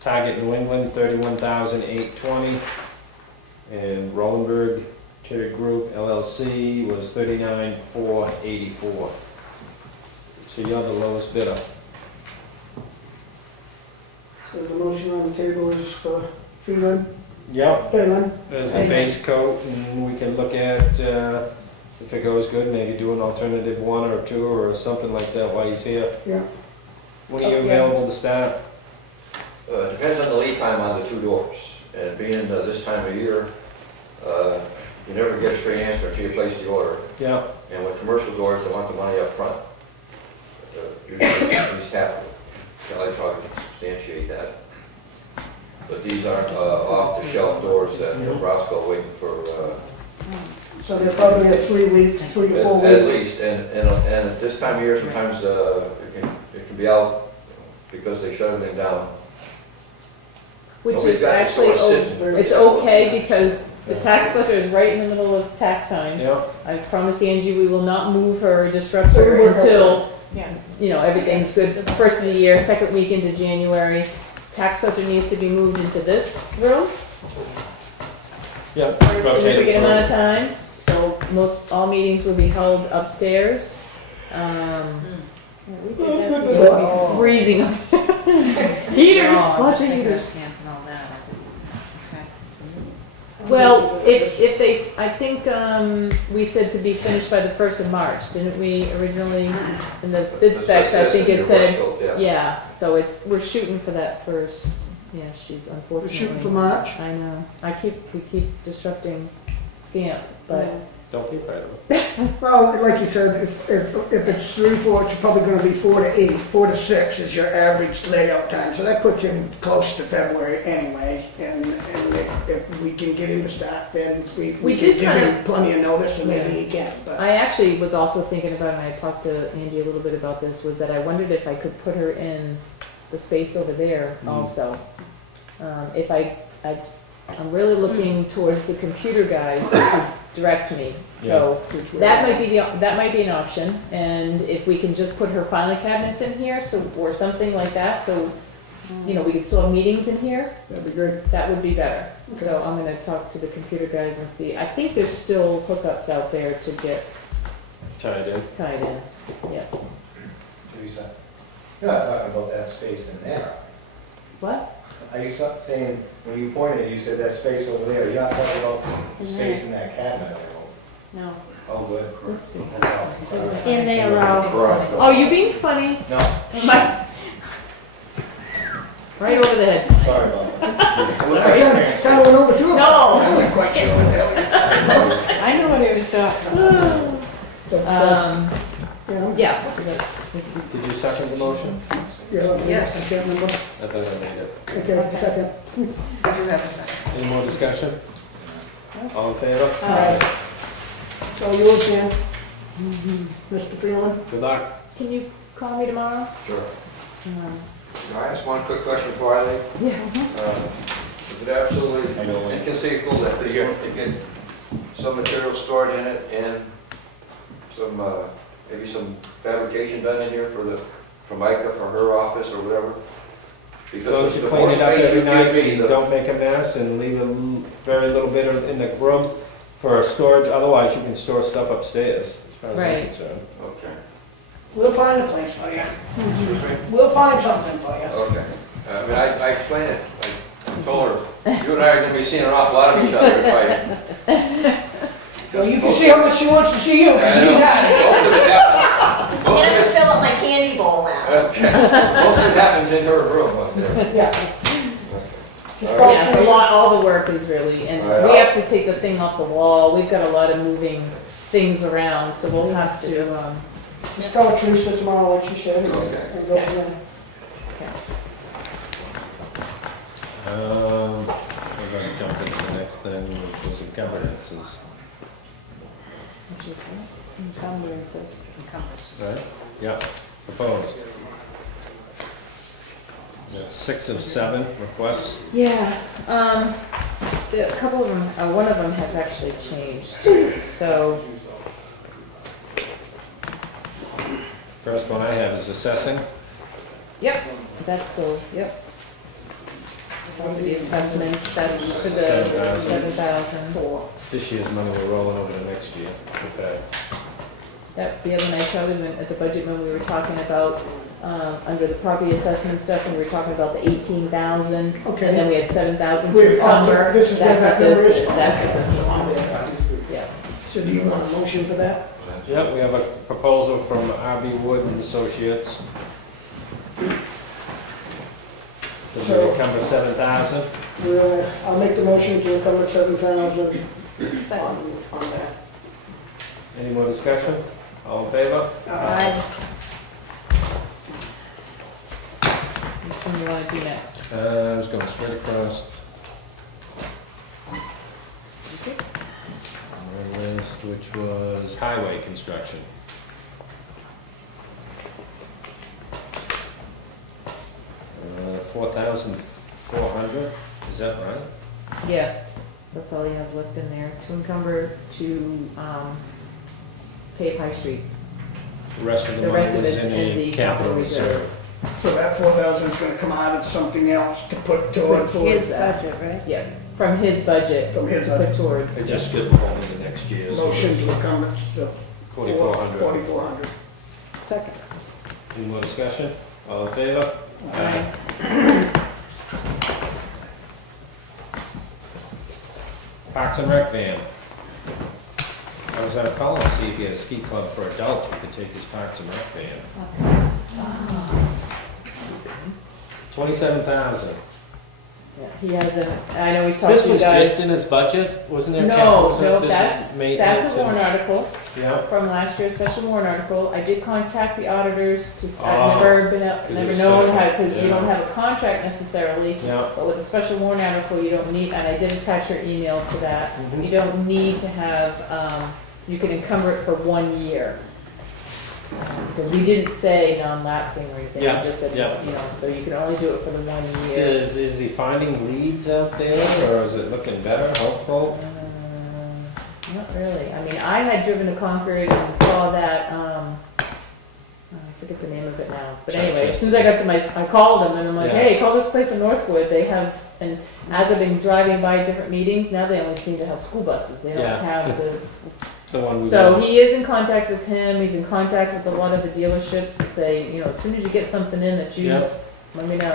Target New England, 31,820. And Rolenberg Cherry Group LLC was 39,484. So you're the lowest bidder. So the motion on the table is for Feeling, Yep. Phelan. There's a base coat, and we can look at, if it goes good, maybe do an alternative one or two or something like that while he's here. Yeah. When are you Oh, yeah. available to start? Depends on the lead time on the two doors. And being this time of year, you never get a straight answer until you place the order. Yeah. And with commercial doors, they want the money up front. Usually these have, Kelly probably can substantiate that. But these aren't off-the-shelf doors that Roscoe waiting for, So they're probably at 3 weeks, 3 to 4 at weeks. least. And at this time of year, sometimes it can be out because they shut everything down. Which Nobody's is got the actually, store sitting. it's okay because the tax collector is right in the middle of tax time. Yeah. I promise Angie, we will not move her or disrupt her until, Yeah. everything's good. The first of the year, second week into January. Tax collector needs to be moved into this room Yeah. for a significant amount of time. So all meetings will be held upstairs. We did that. It will be freezing up there. Heaters, Oh, lots of I think heaters. there's camp and all that. Okay. Well, if they, I think, we said to be finished by the 1st of March, didn't we originally, in the bid specs, I think it said, yeah, so we're shooting for that first, she's We're unfortunately. shooting for March. I know, we keep disrupting Scamp, but, Don't be afraid of it. Well, like you said, if it's 3, 4, it's probably gonna be 4 to 8, 4 to 6 is your average layout time, so that puts you close to February anyway, and if we can get him to start, then we We can did give kind him plenty of notice, and maybe he can, but. I actually was also thinking about, and I talked to Angie a little bit about this, was that I wondered if I could put her in the space over there also. If I'm really looking towards the computer guys to direct me, so that might be an option. And if we can just put her filing cabinets in here, so, or something like that, so, you know, we could still have meetings in here, That'd be great. that would be better. So I'm gonna talk to the computer guys and see, I think there's still hookups out there to get Tied in. tied in, yeah. Teresa, you're not talking about that space in there. What? Are you saying, when you pointed, you said that space over there, you're not talking about the space in that cabinet? No. Oh, good. Let's see. In there, Oh, you being funny? No, Right over the head. sorry about that. I kinda went over to him. No. I'm not quite sure what the hell you're talking about. I know what he was talking about. Yeah, Yeah, so that's, Did you second the motion? yeah, Yes. I can't remember. I thought I made it. Okay, second. Any more discussion? All in favor? Alright. So yours, Dan? Mr. Freeland? Good luck. can you call me tomorrow? Sure. Um, Can I ask one quick question before I leave? Yeah. Is it absolutely inconceivable that they get some material stored in it and some, maybe some fabrication done in here for Micah, for her office or whatever? As long as you clean it up every night, and don't make a mess, and leave a very little bit in the room for storage, otherwise you can store stuff upstairs, as far as I'm Right. concerned. Okay, We'll find a place for you. We'll find something for you. okay. I mean, I explained it. I told her, you and I are gonna be seeing an awful lot of each other if I... Well, you can see how much she wants to see you, because she's at it. Most of it happens. I'm Most of gonna it, fill up my candy bowl now. okay. Most of it happens in her room up there. Yeah. Just call Yeah, so Teresa. all the work is really, and Right. we have to take the thing off the wall, we've got a lot of moving things around, so we'll have to, Just call Teresa tomorrow, like she said, and Okay. and go from there. We're gonna jump into the next thing, which was encumbrances, which is what? Encumbrances. right? Yeah, proposed. Is that 6 of 7 requests? Yeah, a couple of them, one of them has actually changed, so, First one I have is assessing. yep, that's still, yep. For the assessment, that's for the 7,000. 7,000. This year's money we're rolling over to next year. Okay. That, the other night, Charlie, when, at the budget when we were talking about, under the property assessment stuff, and we were talking about the 18,000. Okay. And then we had 7,000 Wait, to encumber. this is where That's that what number this is? That's what Okay, this so is. I'm there. Yeah. So do you want a motion for that? Yep, we have a proposal from R.B. Wood and Associates. Does it encumber 7,000? I'll make the motion to encumber 7,000 on that. Any more discussion? All in favor? Aye. Which one do you want to do next? I was going straight across the list, which was highway construction. Uh, 4,400, is that right? Yeah, that's all he has left in there, to encumber to, pay High Street. The rest of the The money rest of was it's in in the the capital capital reserve. So that 4,000 is gonna come out of something else to put towards His that. budget, right? Yeah, from his budget, From his to put towards. It just get rolled into next year. so Motion to encumber 4,400. 4,400. Second. Any more discussion? All in favor? Parks and Rec van. I was calling to see if you had a ski club for adults, we could take this Parks and Rec van. 27,000. Yeah, he hasn't, I know he's talked This to you was guys. just in his budget, wasn't there? No, wasn't no, this that's maintenance a warrant article Yeah, from last year's special warrant article. I did contact the auditors to, Oh, I've never been up, 'cause it never was known special, how, because you yeah. don't have a contract necessarily. yeah. But with a special warrant article, you don't need, and I did attach your email to that, Mhm. you don't need to have, you can encumber it for 1 year. Because we didn't say non-lapsing or anything, Yeah, we just said, yeah. you know, so you can only do it for the 1 year. Is he finding leads out there, or is it looking better, hopeful? Not really. I mean, I had driven to Concord and saw that, I forget the name of it now. But anyway, as soon as I got to I called them and I'm like, Yeah. hey, call this place in Northwood. They have, and as I've been driving by different meetings, now they only seem to have school buses. They don't Yeah. have the, The one we so got. he is in contact with him. He's in contact with a lot of the dealerships to say, you know, as soon as you get something in that's used, Yeah. let me know.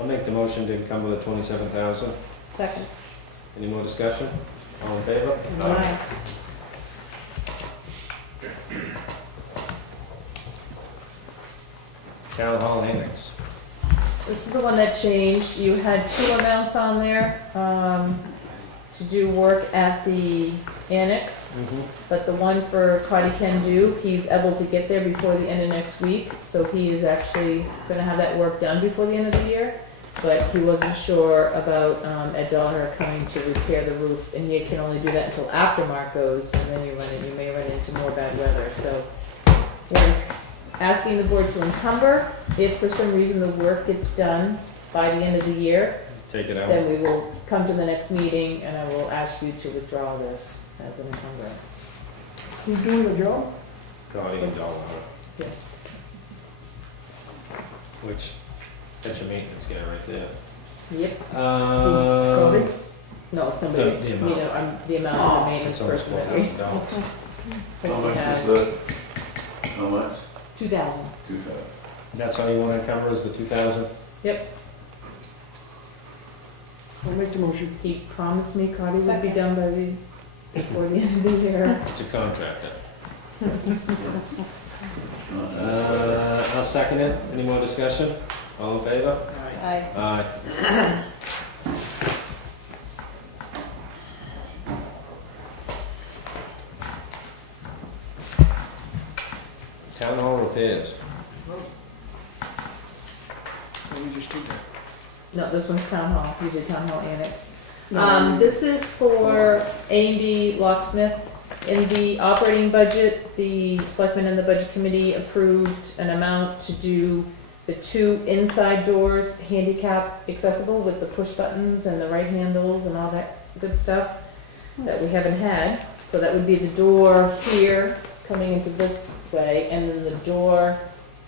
I'll make the motion to encumber the 27,000. Second. Any more discussion? All in favor? Aye. Town Hall Annex. This is the one that changed. You had 2 amounts on there, to do work at the annex, but the one for Cotty Can Do, he's able to get there before the end of next week, so he is actually gonna have that work done before the end of the year. But he wasn't sure about, Ed Donner coming to repair the roof, and you can only do that until after Mark goes, and then you may run into more bad weather, so. We're asking the board to encumber. If for some reason the work gets done by the end of the year, Take it out. then we will come to the next meeting and I will ask you to withdraw this as an encumbrance. Who's doing the job? Cotty and Dollar. Yeah. Which, that's your maintenance guy right there. Yep, Cotty? no, somebody, The you amount. know, the amount of the maintenance It's almost person that we. $4,000. How much Yeah. is that? How much? 2,000. 2,000. That's all you want to encumber is the 2,000? Yep, I'll make the motion. he promised me Cotty would be done by before the end of the year. It's a contractor. Not necessarily. I'll second it. Any more discussion? All in favor? Aye. Aye. Town hall repairs. We just did that. No, this one's town hall, you did town hall annex. No. This is for A&B locksmith. In the operating budget, the selectmen and the budget committee approved an amount to do the 2 inside doors handicap accessible with the push buttons and the right handles and all that good stuff that we haven't had. So that would be the door here coming into this way, and then the door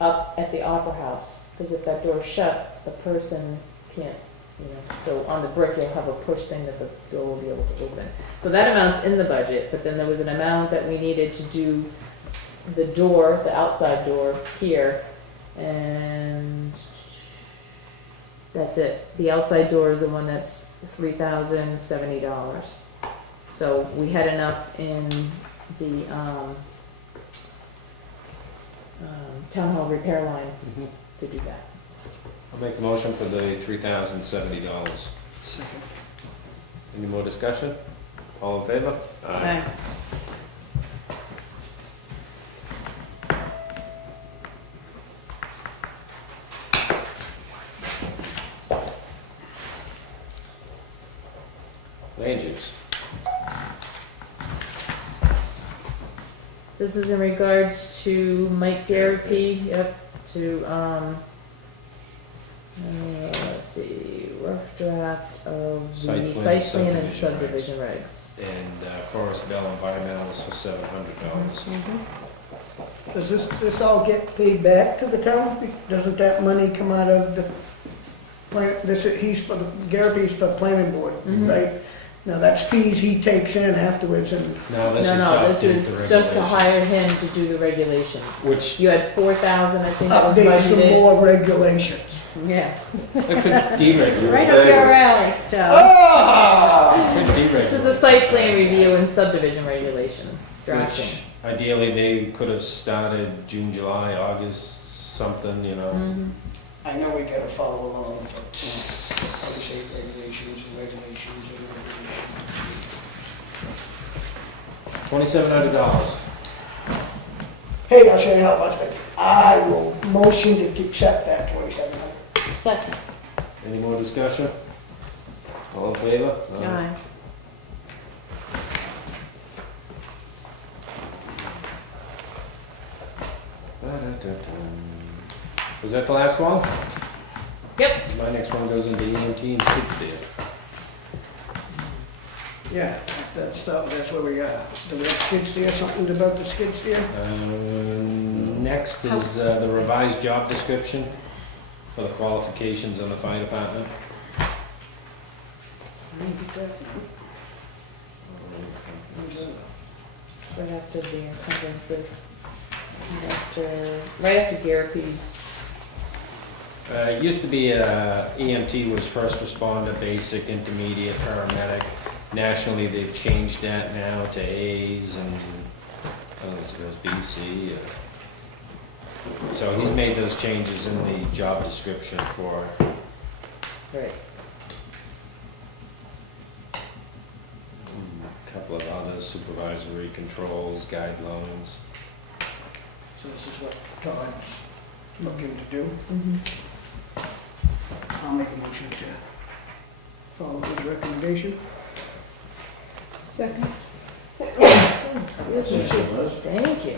up at the Opera House. Because if that door's shut, the person can't, you know, so on the brick you'll have a push thing that the door will be able to open. So that amount's in the budget, but then there was an amount that we needed to do the door, the outside door here, and that's it. The outside door is the one that's $3,070. So we had enough in the town hall repair line to do that. I'll make a motion for the $3,070. Second. Any more discussion? All in favor? Aye. Land use. This is in regards to Mike Garapi, yep, to, let's see, rough draft of the Site site plan, plan and subdivision subdivision regs. And Forest Bell Environmentals for $700. Does this all get paid back to the town? Doesn't that money come out of the, he's for the, Garapi's for planning board, Mhm. right? Now, that's fees he takes in afterwards and, No, this is No, to this update the is just to regulations. hire him to do the regulations. Which, You had 4,000, I think that was update some budgeted. more regulations. Yeah. it could deregulate. Right up your alley, Joe. Could deregulate. This is the site plan review and subdivision regulation drafting. Which ideally they could have started June, July, August, something, you know. Mhm. I know we gotta follow along, but, other state regulations and regulations and regulations. $2,700. Hey, I'll show you how much, I will motion to accept that 2,700. Second. Any more discussion? All in favor? Aye. Was that the last one? Yep. My next one goes into EMT and skid steer. Yeah, that's where we are. The red skid steer, something about the skid steer? Next is the revised job description for the qualifications in the fire department. Right after the encumbrances. Right after Garapi's. It used to be EMT was first responder, basic, intermediate, paramedic. Nationally, they've changed that now to A's and I don't know if it was BC. So he's made those changes in the job description for Right. a couple of other supervisory controls, guidelines. So this is what Todd's looking to do. I'll make a motion to follow his recommendation. Second. Thank you.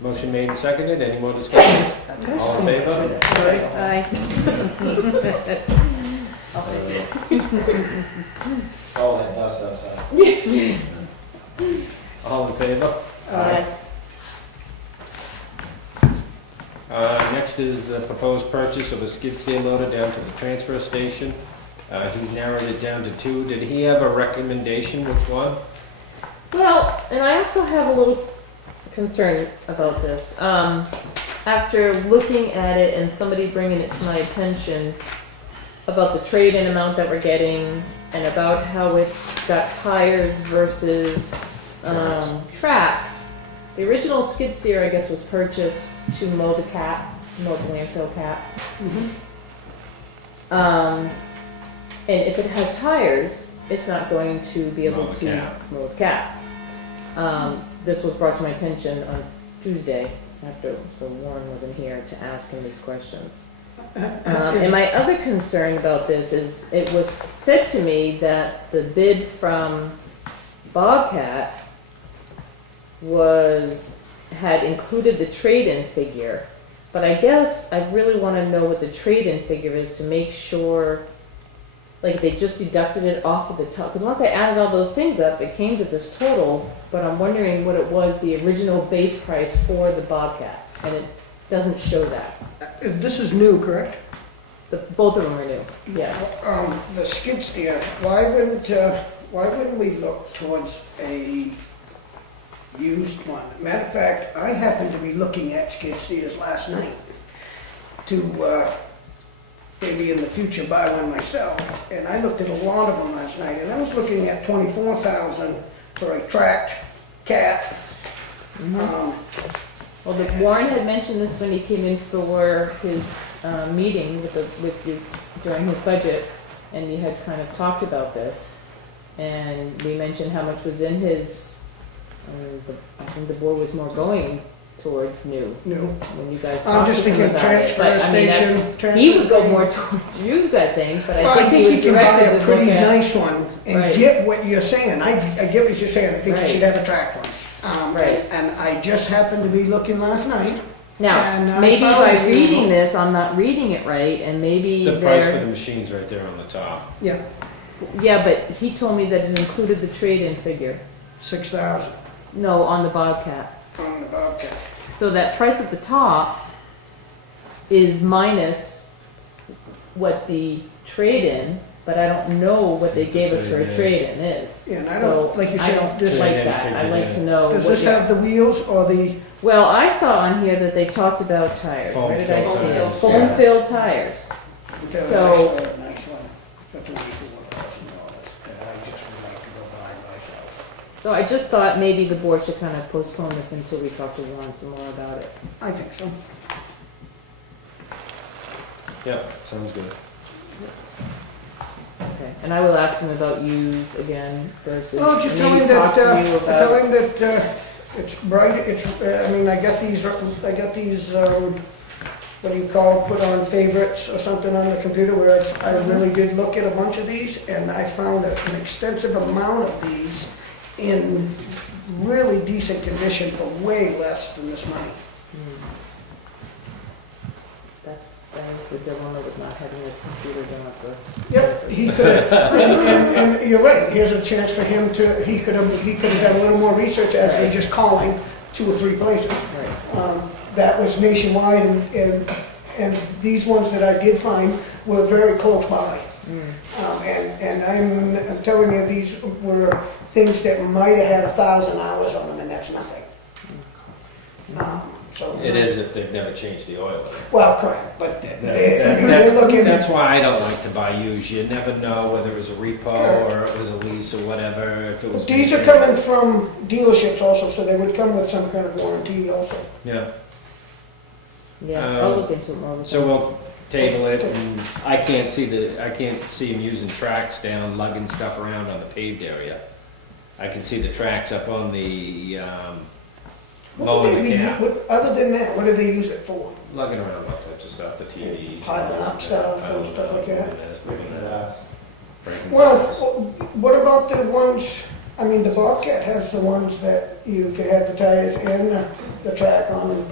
Motion made and seconded. Any more discussion? All in favor? Aye. I'll take it. All that dust outside. All in favor? Aye. Next is the proposed purchase of a skid steer loader down to the transfer station. He's narrowed it down to 2. Did he have a recommendation? Which one? Well, and I also have a little concern about this. After looking at it and somebody bringing it to my attention about the trade-in amount that we're getting and about how it's got tires versus tracks. The original skid steer, I guess, was purchased to mow the landfill cap. And if it has tires, it's not going to be able to mow the cap. This was brought to my attention on Tuesday so Warren wasn't here to ask him these questions. And my other concern about this is it was said to me that the bid from Bobcat had included the trade-in figure, but I guess I really want to know what the trade-in figure is to make sure, like they just deducted it off of the top, because once I added all those things up, it came to this total, but I'm wondering what it was, the original base price for the Bobcat, and it doesn't show that. This is new, correct? Both of them are new, yes. The skid steer, why wouldn't we look towards a used one? Matter of fact, I happened to be looking at skid steers last night to maybe in the future buy one myself, and I looked at a lot of them last night, and I was looking at $24,000 for a tracked cat. Well, Warren had mentioned this when he came in for his meeting with you during his budget, and we had kind of talked about this, and we mentioned how much was in his. I think the board was more going towards new. When you guys I'm just thinking transfer station. He would go more towards used, I think, but I think he can buy a pretty nice one and Right. get what you're saying. I get what you're saying. I think Right. you should have a tracked one. Right. And I just happened to be looking last night. Now, And maybe I by found- reading this, I'm not reading it right, and maybe The price for they're. the machine's right there on the top. Yeah, Yeah, but he told me that it included the trade-in figure. 6,000 No, on the Bobcat. on the Bobcat. So that price at the top is minus what the trade-in, but I don't know what they gave us for a trade-in is. Yeah, and I So don't, like you I said, don't this, like that. I like to know. does what this the- have the wheels or the, Well, I saw on here that they talked about tires. Where did I Foam-filled see it? tires. Foam-filled tires. the So- nice one for $24,000 that I just would like to go buy myself? So I just thought maybe the board should kind of postpone this until we talk to Warren some more about it. I think so. Yeah, sounds good. Okay, and I will ask him about use again versus, Well, just and tell maybe him that, talk to you tell about. him that, it's bright, it's, I mean, I got these, what do you call, put on favorites or something on the computer where I really did look at a bunch of these, and I found an extensive amount of these in really decent condition for way less than this money. That is the dilemma with not having a computer done up there. Yep, he could, and you're right, here's a chance for him to, he could have done a little more research as than just calling 2 or 3 places. Right. That was nationwide, and these ones that I did find were very close by. And I'm telling you, these were things that might have had 1,000 hours on them, and that's nothing. So It is if they've never changed the oil. well, correct, but they're looking. That's why I don't like to buy used. You never know whether it was a repo or it was a lease or whatever. If it was. These are coming from dealerships also, so they would come with some kind of warranty also. Yeah. Yeah, I'll look into it more. So we'll table it, and I can't see him using tracks down, lugging stuff around on the paved area. I can see the tracks up on the mowing the cap. Other than that, what do they use it for? Lugging around all types of stuff, the TVs. Piling up stuff and piling stuff up, like that? breaking glass, breaking Well, glass. what about the ones, I mean, the Bobcat has the ones that you can have the tires and the track on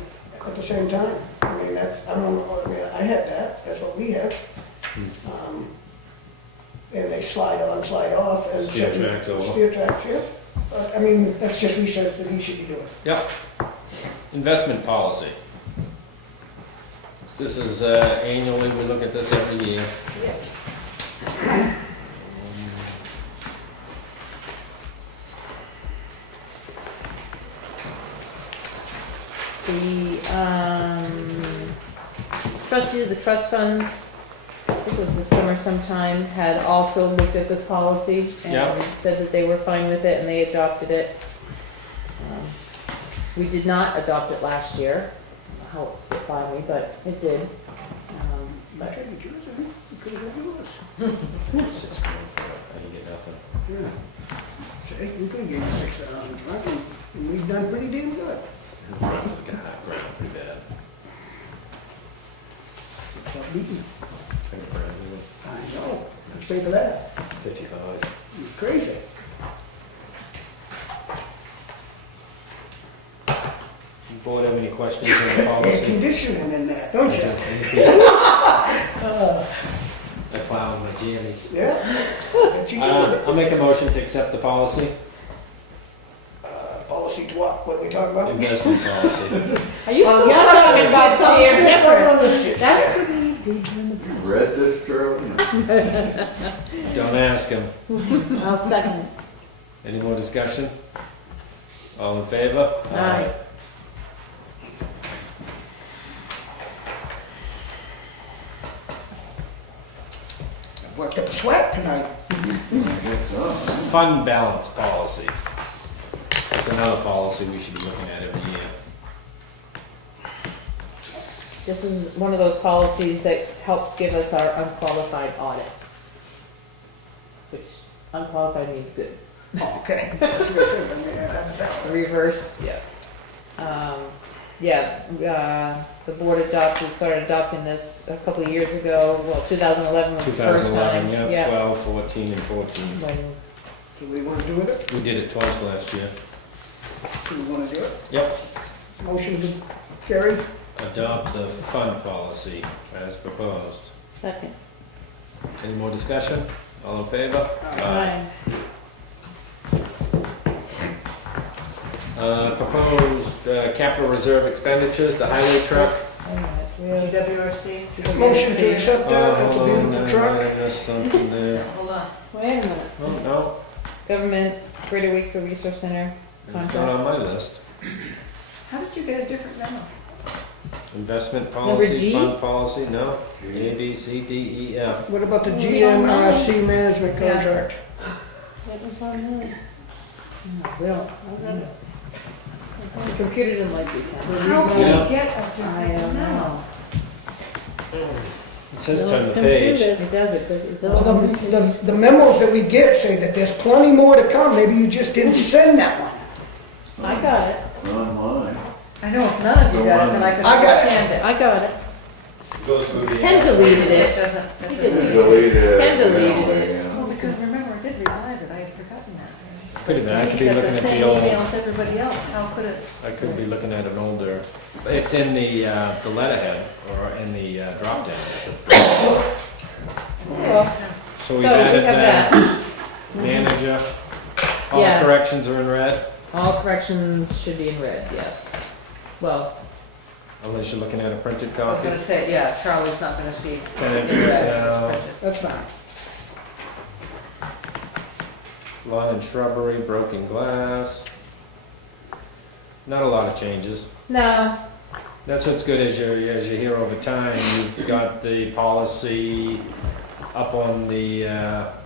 at the same time. I mean, that's, I don't know, I mean, I had that, that's what we have. And they slide on, slide off. And Steer tracks over. Steer tracks, yeah. But, I mean, that's just research that he should be doing. Yep. Investment policy. This is annually, we look at this every year. The trustees of the trust funds, I think it was this summer sometime, had also looked at this policy and Yeah. said that they were fine with it and they adopted it. We did not adopt it last year, I don't know how it slipped by me, but it did. I tried to choose it, you could have had yours. 6 grand for it, and you get nothing. Yeah. See, we could have gave you 6,000 for it, and we've done pretty damn good. Got half grand, pretty bad. Stop beating. 20 grand, I know, let's think of that. 55. You're crazy. Board have any questions on the There's policy? conditioning in that, don't you? I plow my jammies. Yeah? That you do. I'll make a motion to accept the policy, Policy to what we talking about? investment policy. Are you Well, still you're talking about something something different on different? this gets That's there. what we did. You read this, Charlie? Don't ask him. I'll second it. Any more discussion? All in favor? Aye. Worked up a sweat tonight. I guess so. Fund balance policy. That's another policy we should be looking at every year. This is one of those policies that helps give us our unqualified audit. Which unqualified means good. Oh, okay. That's what I said, but yeah, how does that work? Reverse, the board started adopting this a couple of years ago, well, 2011 was the first time. 2011, yeah, 12, 14, and 14. When So we want to do with it? We did it twice last year. Do we want to do it? Yep. Motion to carry? Adopt the fund policy as proposed. Second. Any more discussion? All in favor? Aye. Proposed capital reserve expenditures, the highway truck. GWRC. Motion to accept that, that's a Oh, beautiful no, truck. there's something there. Hold on, wait a minute. Oh, no, Government Greater Wakefield Resource Center it's not contract. on my list. How did you get a different memo? Investment Number policy, G? fund policy, no. A, B, C, D, E, F. What about the GMRC management Yeah. contract? That was on there. Will. The computer didn't like these. How can we get up to I don't know. It says turn the page. It does, it does. Well, the memos that we get say that there's plenty more to come, maybe you just didn't send that one. I got it. Online. I know if none of you got it, then I could I got it. understand it. I got it. Goes through the. Ken deleted It it. doesn't, He it deleted doesn't. Deleted it. Ken deleted it. Yeah. Well, because remember, I did revise it, I had forgotten that. Could have been, I could be Maybe looking got at the same the old, email as everybody else, how could it? I could be looking at an older, it's in the letterhead, or in the drop downs. Well, So we So we added have that, that. manager, all Yeah. corrections are in red, All corrections should be in red, yes. Well, unless you're looking at a printed I was copy. gonna say, yeah, Charlie's not gonna see. Tenant it. personnel. That's fine. Lawn and shrubbery, broken glass. Not a lot of changes. no, That's what's good as you hear over time, you've got the policy up on the,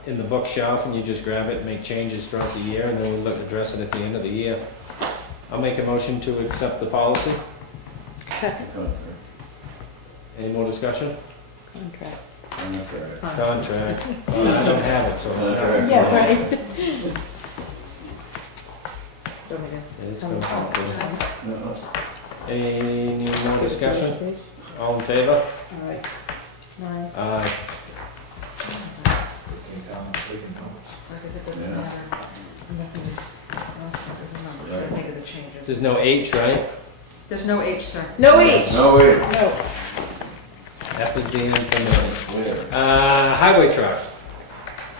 in the bookshelf, and you just grab it and make changes throughout the year, and then we'll address it at the end of the year. I'll make a motion to accept the policy. Any more discussion? Contract. Contract. Well, I don't have it, so it's not. Yeah, right. Over here. It's going to help. Any more discussion? All in favor? All right. Aye. Aye. Because it doesn't Yeah. matter. Nothing is, I'm trying to think of the changes. There's no H, right? There's no H, sir. no H. No, wait. No. F is the end for me. Highway truck.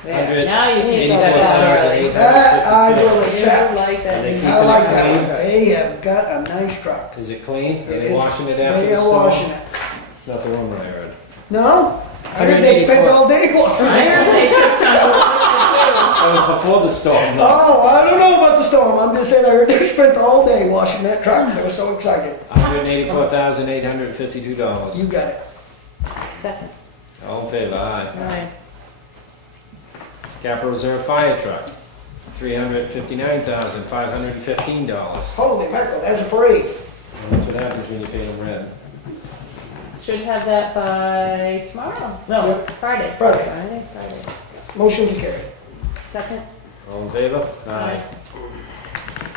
There, now you can $84,850. accept That I will that. You accept. like that. They keep I like it that clean? one. They have got a nice truck. Is it clean? Are they It's- washing it after They the are storm? washing it. Not the rumor I heard. No? I heard they spent all day washing I it. heard they took time to wash That was before the storm, though. Oh, I don't know about the storm. I'm just saying I heard they spent all day washing that truck. They were so excited. $184,852. You got it. Second. All in favor? Aye. Aye. Capital Reserve Fire Truck, $359,515. Holy mackerel, that's a parade. That's what happens when you pay them red. Should have that by tomorrow. No, Friday. Friday. Friday. Motion to carry. Second. All in favor?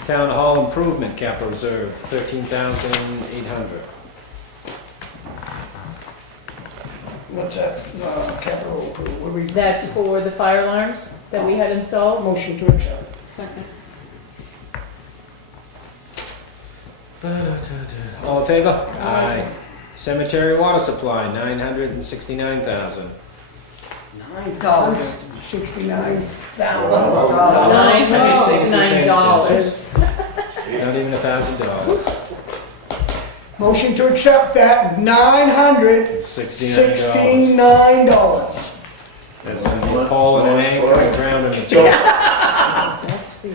Town Hall Improvement Capital Reserve, $13,800. What's that? Capital approval. What do we? That's for the fire alarms that we had installed. Motion to accept. Second. All in favor? Aye. Cemetery water supply, $969,000. $969,000. $969. Not even $1,000. Motion to accept that, $69. $969. That's gonna be a pole and an anchor and ground in the choke. That's for you.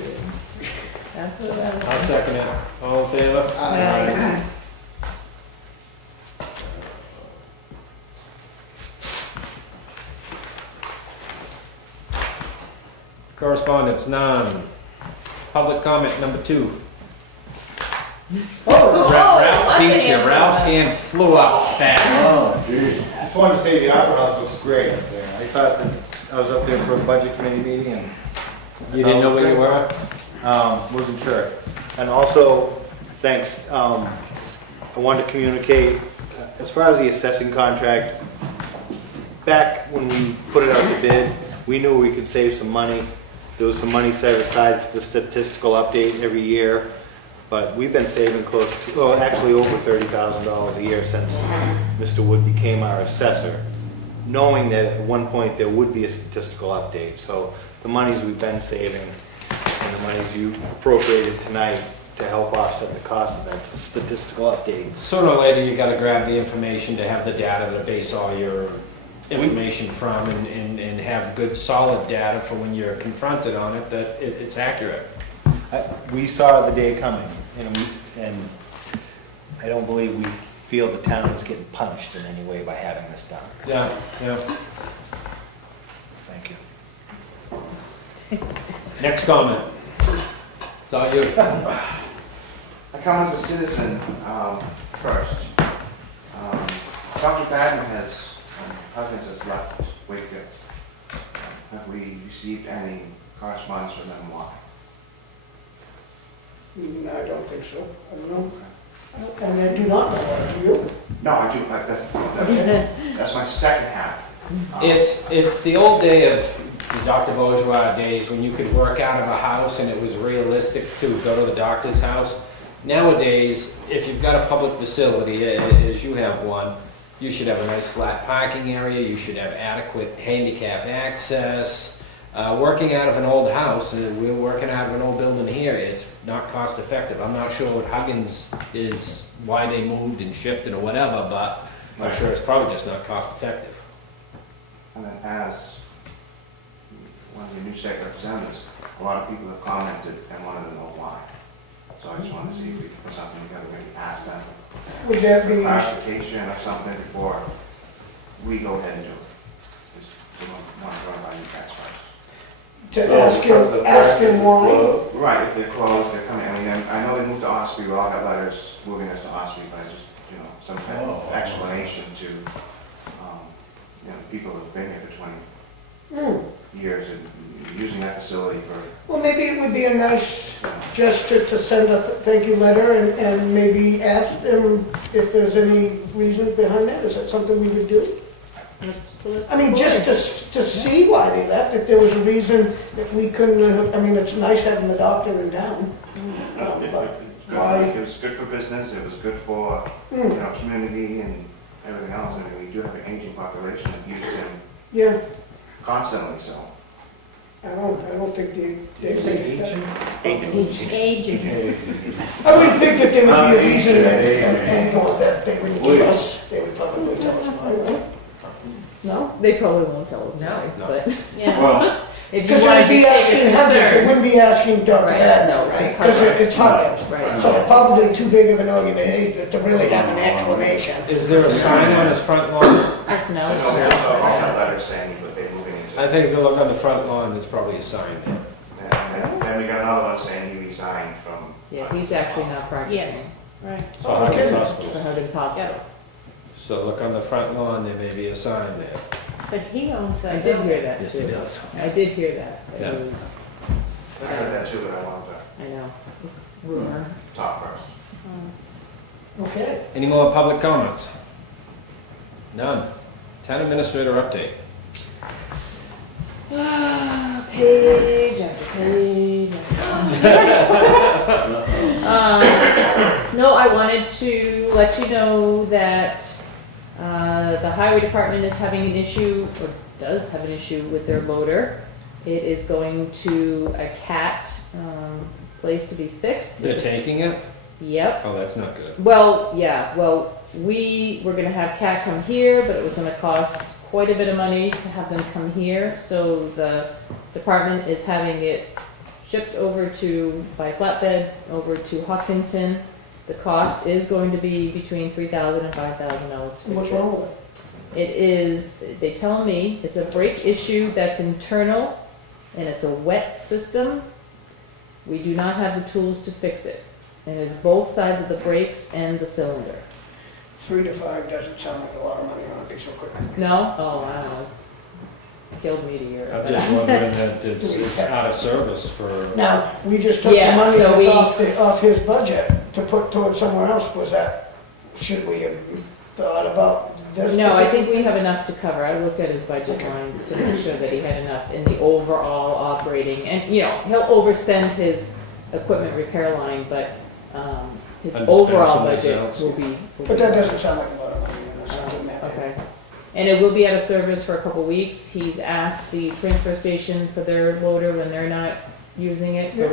That's what I'll second it. All in favor? Aye. Correspondence, none. Public comment number 2. Ralph beat you. Ralph's hand flew up fast. Oh, geez. Just wanted to say the Opera House looks great up there. I thought that, I was up there for a budget committee meeting and. You didn't know where you were? Wasn't sure. And also, thanks, I wanted to communicate, as far as the assessing contract, back when we put it out to bid, we knew we could save some money. There was some money set aside for the statistical update every year, but we've been saving close to, well, actually over $30,000 a year since Mr. Wood became our assessor, knowing that at one point there would be a statistical update. So the monies we've been saving and the monies you appropriated tonight to help offset the cost of that statistical update. Sooner or later, you gotta grab the information to have the data to base all your information from and have good solid data for when you're confronted on it, that it's accurate. We saw the day coming, and I don't believe we feel the town is getting punished in any way by having this done. Yeah, yeah. Thank you. Next comment. It's all you. I come as a citizen first. Dr. Baden Huggins has left Wakefield. Have we received any correspondence from them? Why? I don't think so. I don't know. And I do not know that, do you? No, I do. That's my second half. It's the old day of the Dr. Bourgeois days when you could work out of a house and it was realistic to go to the doctor's house. Nowadays, if you've got a public facility, as you have one, you should have a nice flat parking area, you should have adequate handicap access. Working out of an old house, we're working out of an old building here, it's not cost effective. I'm not sure what Huggins is, why they moved and shifted or whatever, but I'm sure it's probably just not cost effective. And then as one of the new state representatives, a lot of people have commented and wanted to know why. So I just wanted to see if we could put something together, maybe ask them Would that be, clarification or something before we go ahead and do it. Just want to run by you guys first. to ask him why? Right, if they're closed, they're coming, I mean, I know they moved to Ospey, we all got letters moving us to Ospey, but I just, some kind of explanation to, people who've been here for 20 years and using that facility for. Well, maybe it would be a nice gesture to send a thank you letter and maybe ask them if there's any reason behind that. Is that something we would do? I mean, just to see why they left, if there was a reason that we couldn't, I mean, it's nice having the doctor in town. It was good for business, it was good for, community and everything else. I mean, we do have an aging population that uses him constantly, so. I don't think they Aging. I wouldn't think that there would be a reason anymore that they wouldn't give us, they would probably tell us why, right? No? They probably won't tell us why, but. Yeah. Well, Because it would be asking Huggins, it wouldn't be asking Dr. Right, Baden, no, right? it's Because Huggins. it's Huggins. Right. So it's probably too big of an organization to really have an explanation. Is there a sign on his front lawn? That's no. I know there's all that letter saying what they're moving into. I think if you look on the front lawn, there's probably a sign there. And then we got another one saying he resigned from. Yeah, he's actually not practicing Yes, right. For Huggins Hospital. for Huggins Hospital. So look on the front lawn, there may be a sign there. But he owns that I did hear building. that Yes, he too. does. I did hear that. Yeah. It was, I heard that too, but I wanted I know, rumor. to talk first. Okay. Any more public comments? None. Town administrator update. Page after page. No, I wanted to let you know that the highway department is having an issue, or does have an issue with their loader. It is going to a CAT place to be fixed. They're taking it? Yep. Oh, that's not good. Well, yeah, well, we were gonna have CAT come here, but it was gonna cost quite a bit of money to have them come here, so the department is having it shipped over by flatbed over to Hopkinton. The cost is going to be between $3,000 and $5,000. What's wrong with it? It is, they tell me, it's a brake issue that's internal, and it's a wet system. We do not have the tools to fix it. And it's both sides of the brakes and the cylinder. 3 to 5 doesn't sound like a lot of money on a piece of equipment. No? Oh, I don't know. Killed me to hear I'm it. just wondering that it's out of service for, Now, we just took the Yeah, money so that's off his budget to put towards somewhere else. Should we have thought about this? No, I think particular we have enough to cover. I looked at his budget lines to make sure that he had enough in the overall operating. And, he'll overspend his equipment repair line, but his Underspend overall someplace budget else. will be. But that doesn't sound like a lot of money, something that big. Okay. And it will be out of service for a couple weeks. He's asked the transfer station for their loader when they're not using it, so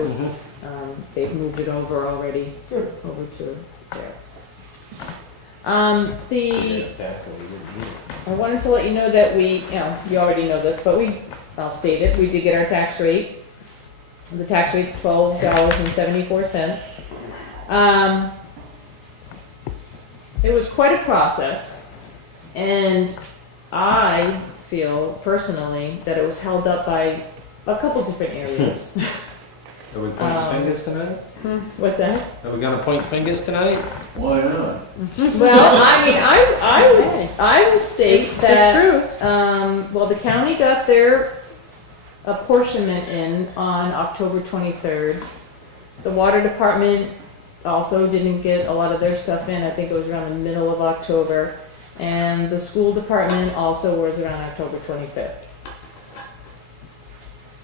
they've moved it over already. Good. Over to there. I wanted to let you know that you already know this, but I'll state it, we did get our tax rate. The tax rate's $12.74. It was quite a process, and I feel personally that it was held up by a couple different areas. Are we pointing fingers tonight? What's that? Are we gonna point fingers tonight? Why not? Well, I mean, I would state It's that, the truth. well, the county got their apportionment in on October 23rd. The water department also didn't get a lot of their stuff in, I think it was around the middle of October. And the school department also was around October 25th.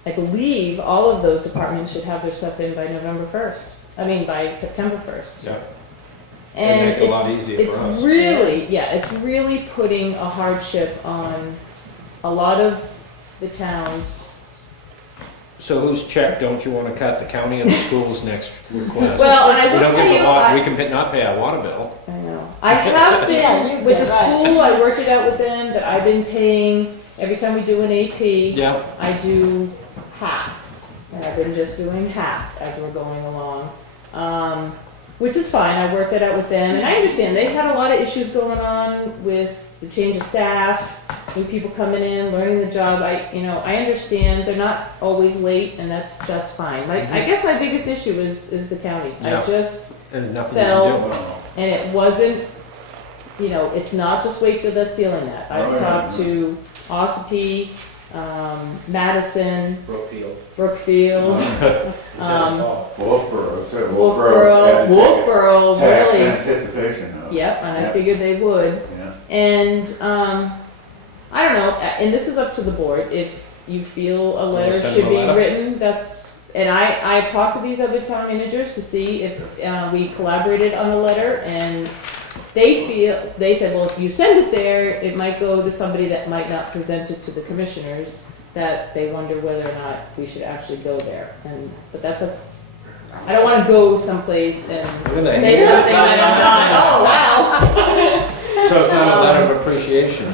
I believe all of those departments should have their stuff in by November 1st. I mean, by September 1st. Yeah. And It'd make it a lot easier for us. It's really, yeah, it's really putting a hardship on a lot of the towns. So whose check don't you wanna cut, the county or the school's next request? Well, and I We will don't tell get you, the water, we can not pay our water bill. I know. I have Yeah, been, you- with the yeah, right. school, I worked it out with them, that I've been paying, every time we do an AP, Yeah. I do half. And I've been just doing half as we're going along. Which is fine, I worked that out with them, and I understand, they've had a lot of issues going on with the change of staff, new people coming in, learning the job, I understand, they're not always late, and that's fine. I guess my biggest issue is the county. Yeah. I just There's nothing you can do. and it wasn't, it's not just Wakefield that's feeling that. I've Right. talked to Ossipee, Madison, Brookfield, Wolfboro, Tax really. anticipation. Yep, and I Yep. figured they would. Yeah. And, I don't know, and this is up to the board, if you feel a letter send should them a be letter? written, and I've talked to these other town managers to see if, we collaborated on the letter, and they said, well, if you send it there, it might go to somebody that might not present it to the commissioners, that they wonder whether or not we should actually go there, but I don't wanna go someplace and say something that I'm not, oh, wow. So it's not a letter of appreciation.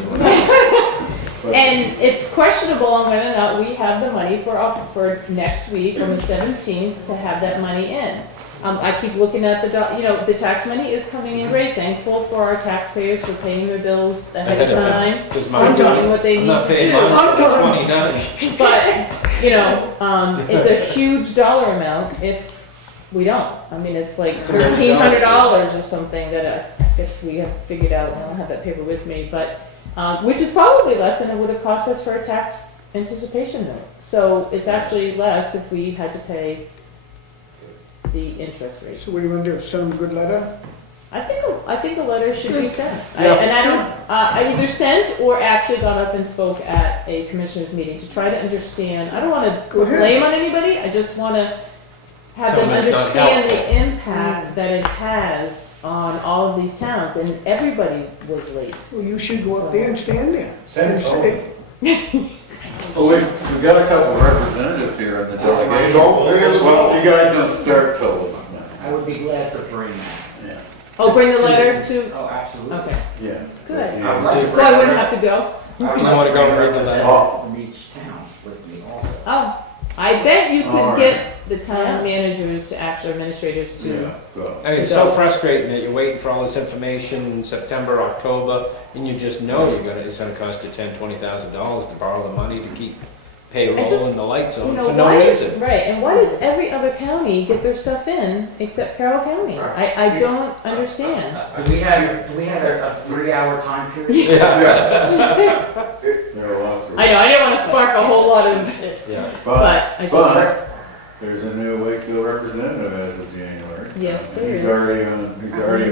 And it's questionable on whether or not we have the money for next week on the 17th to have that money in. I keep looking at the tax money is coming in great. Thankful for our taxpayers for paying their bills ahead of time. Because I'm doing what they need to do. mine for 29. But, it's a huge dollar amount if we don't. I mean, it's like It's a million $1,300 or something that if we have figured out, I don't have that paper with me, but, which is probably less than it would have cost us for a tax anticipation note. So it's actually less if we had to pay the interest rate. So what do you want to do, send them a good letter? I think a letter should be sent. Yeah. I either sent or actually got up and spoke at a commissioners meeting to try to understand. I don't want Go to ahead. blame on anybody. I just want to have Tell them them it's not understand helpful. the impact that it has on all of these towns, and everybody was late. Well, you should go up there and stand there. Send And it say, Well, we got a couple of representatives here in the delegation. Well, you guys don't start till it's I would be glad to bring that. yeah. Oh, bring the letter to, Oh, absolutely. okay, Yeah. good. Yeah. So I wouldn't have to go? I would You like wanna to go bring and read the a letter? representative from each town with me also. Oh, I bet you All could right. get the town managers to actually, administrators to. Yeah, so. I mean, it's so frustrating that you're waiting for all this information in September, October, and you just know it's gonna cost you $10,000-$20,000 to borrow the money to keep payroll just- and the lights on for why no reason. Right, and why does every other county get their stuff in except Carroll County? I don't understand. We had a 3-hour time period. There are lots of. I know, I didn't want to spark a whole lot of, Yeah. but I just, But there's a new Wakefield representative as of January. Yes, there He's is. already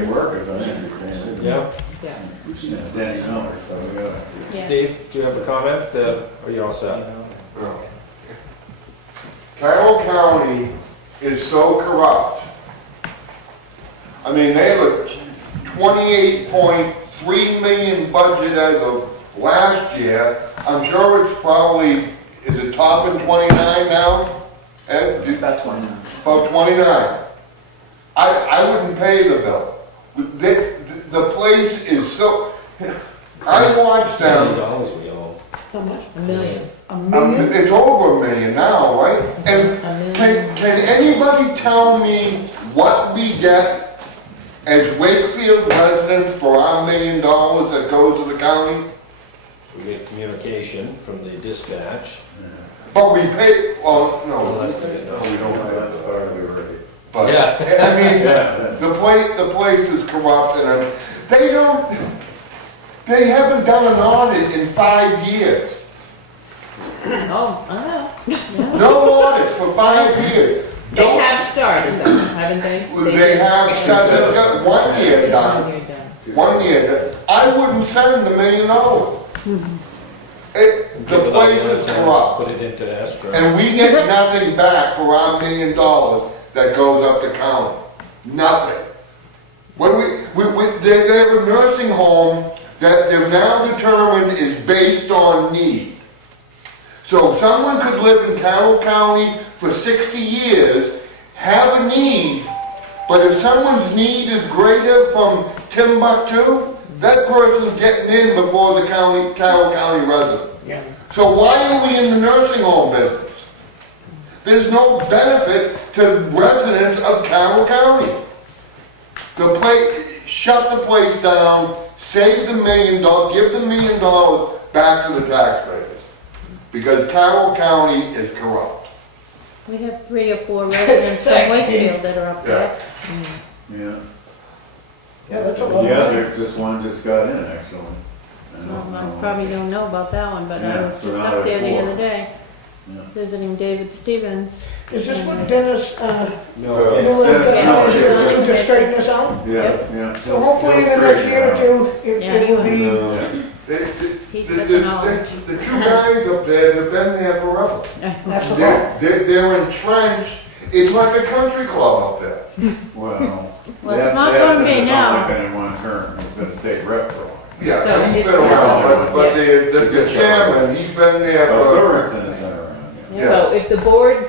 at work, as I understand it. Yeah. yeah. Yeah, Danny Miller, so we got. Yeah. Steve, do you have a comment, or you all set? Carroll County is so corrupt. I mean, they have a $28.3 million budget as of last year. I'm sure it's probably, is it topping 29 now? Ed? About 29. About 29. I wouldn't pay the bill. The place is so, I watched them. $70 we owe. how much? $1 million. A million? It's over $1 million now, right? And $1 million. can anybody tell me what we get as Wakefield residents for our $1 million that goes to the county? We get communication from the dispatch. But we pay, well, no. Unless they get, No, we don't have the hourly rate. But, Yeah. I mean, Yeah. the place is corrupt and they haven't done an audit in 5 years. Oh, I know. No audits for 5 years. They have started though, haven't they? They have done 1 year done. 1 year done. 1 year. I wouldn't send $1 million. The place is corrupt. Put it into escrow. And we get nothing back for our $1 million that goes up to county. Nothing. When they have a nursing home that they've now determined is based on need. So someone could live in Carroll County for 60 years, have a need, but if someone's need is greater from Timbuktu, that person's getting in before the Carroll County resident. Yeah. So why are we in the nursing home business? There's no benefit to residents of Carroll County. Shut the place down, save the $1 million, give the $1 million back to the taxpayers. Because Carroll County is corrupt. We have 3 or 4 residents from Thanks, Wakefield Steve. that are up there. Yeah. Yeah, that's a lot of Yeah, money. there's this one just got in, actually. I don't I know. probably don't know about that one, but I Yeah, was so just now up there there the are other 4. day, Yeah. visiting David Stevens. Is this what Dennis, No. Miller Yeah. got to do to straighten this out? Yeah, yeah. So hopefully in the next year or two, it will be, He's The got the knowledge. two guys up there, they've been there forever. that's the problem. They're entrenched. It's like a country club up there. Well, Well, it's not gonna be now. It's only been in 1 term, he's been a state rep for a while. Yeah, So he's it- been around, but Yeah. the chairman, he's been there Oh, for. Sorensen has been around, yeah. So if the board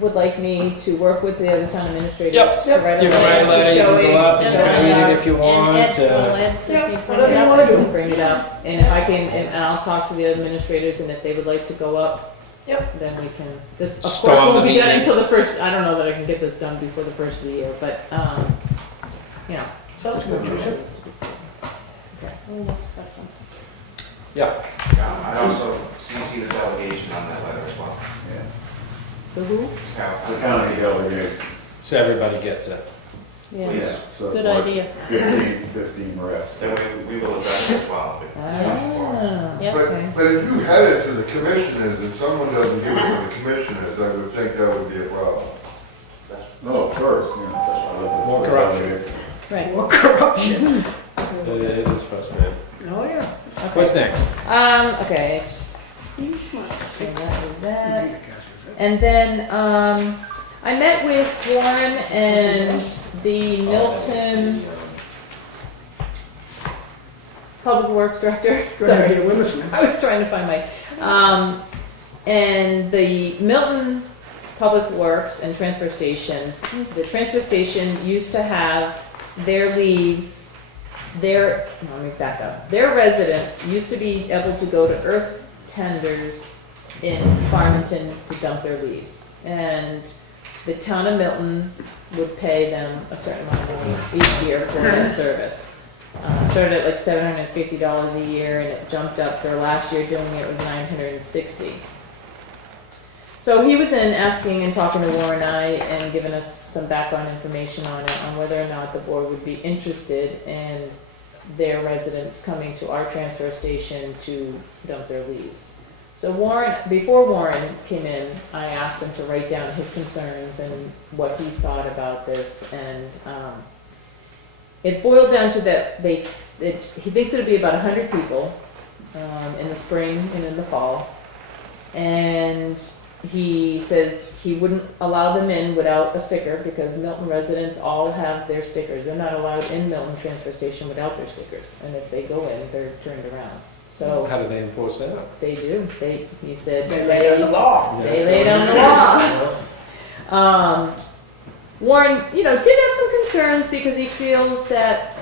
would like me to work with the other town administrators Yep. to write a You can write a letter letter, you can showing, go up, you can read it if you And want. Ed, well, Ed says Yeah, he's whatever bringing you it wanna up. do. bring it up, and if I can, and I'll talk to the administrators, and if they would like to go up, then we can, this, of course, Storm won't the be done meeting. until the first, I don't know that I can get this done before the first of the year, but, you know. Sounds good, Teresa. Okay. Yeah. I'd also CC the delegation on that letter as well. Yeah. The who? The county delegation. So everybody gets it. Yeah, Yeah, so good like idea. 15 reps. Then we will address it as well. Yep. But if you head it to the commissioners and someone doesn't give it to the commissioners, I would think that would be a problem. No, of course, yeah. More corruption. Right. More corruption. It is frustrating. Oh, yeah. What's next? Okay, so that was that. And then, I met with Warren and the Milton Public Works Director. Sorry. Sorry, I was trying to find my, and the Milton Public Works and Transfer Station. The transfer station used to have their leaves, let me back up. Their residents used to be able to go to earth tenders in Farmington to dump their leaves. And the town of Milton would pay them a certain amount of money each year for that service. Started at like $750 a year, and it jumped up. For last year doing it was $960. So he was in asking and talking to Warren and I and giving us some background information on it, on whether or not the board would be interested in their residents coming to our transfer station to dump their leaves. So Warren, before Warren came in, I asked him to write down his concerns and what he thought about this, and it boiled down to that he thinks it'll be about 100 people in the spring and in the fall, and he says he wouldn't allow them in without a sticker because Milton residents all have their stickers. They're not allowed in Milton transfer station without their stickers, and if they go in, they're turned around. So How do they enforce that? they do. He said They lay down the law. They lay down the law. Warren, did have some concerns because he feels that,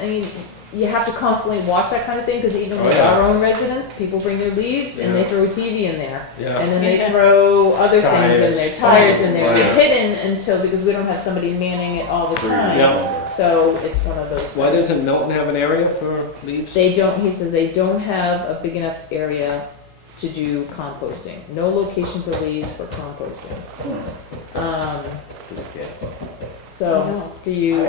you have to constantly watch that kind of thing because even with our own residents, people bring their leaves and they throw a TV in there. Yeah. And then they throw other things in there, tires in there. Tires. They're hidden because we don't have somebody manning it all the time. Yeah. So it's one of those Why things. doesn't Milton have an area for leaves? He says they don't have a big enough area to do composting. No location for leaves for composting. So, do you?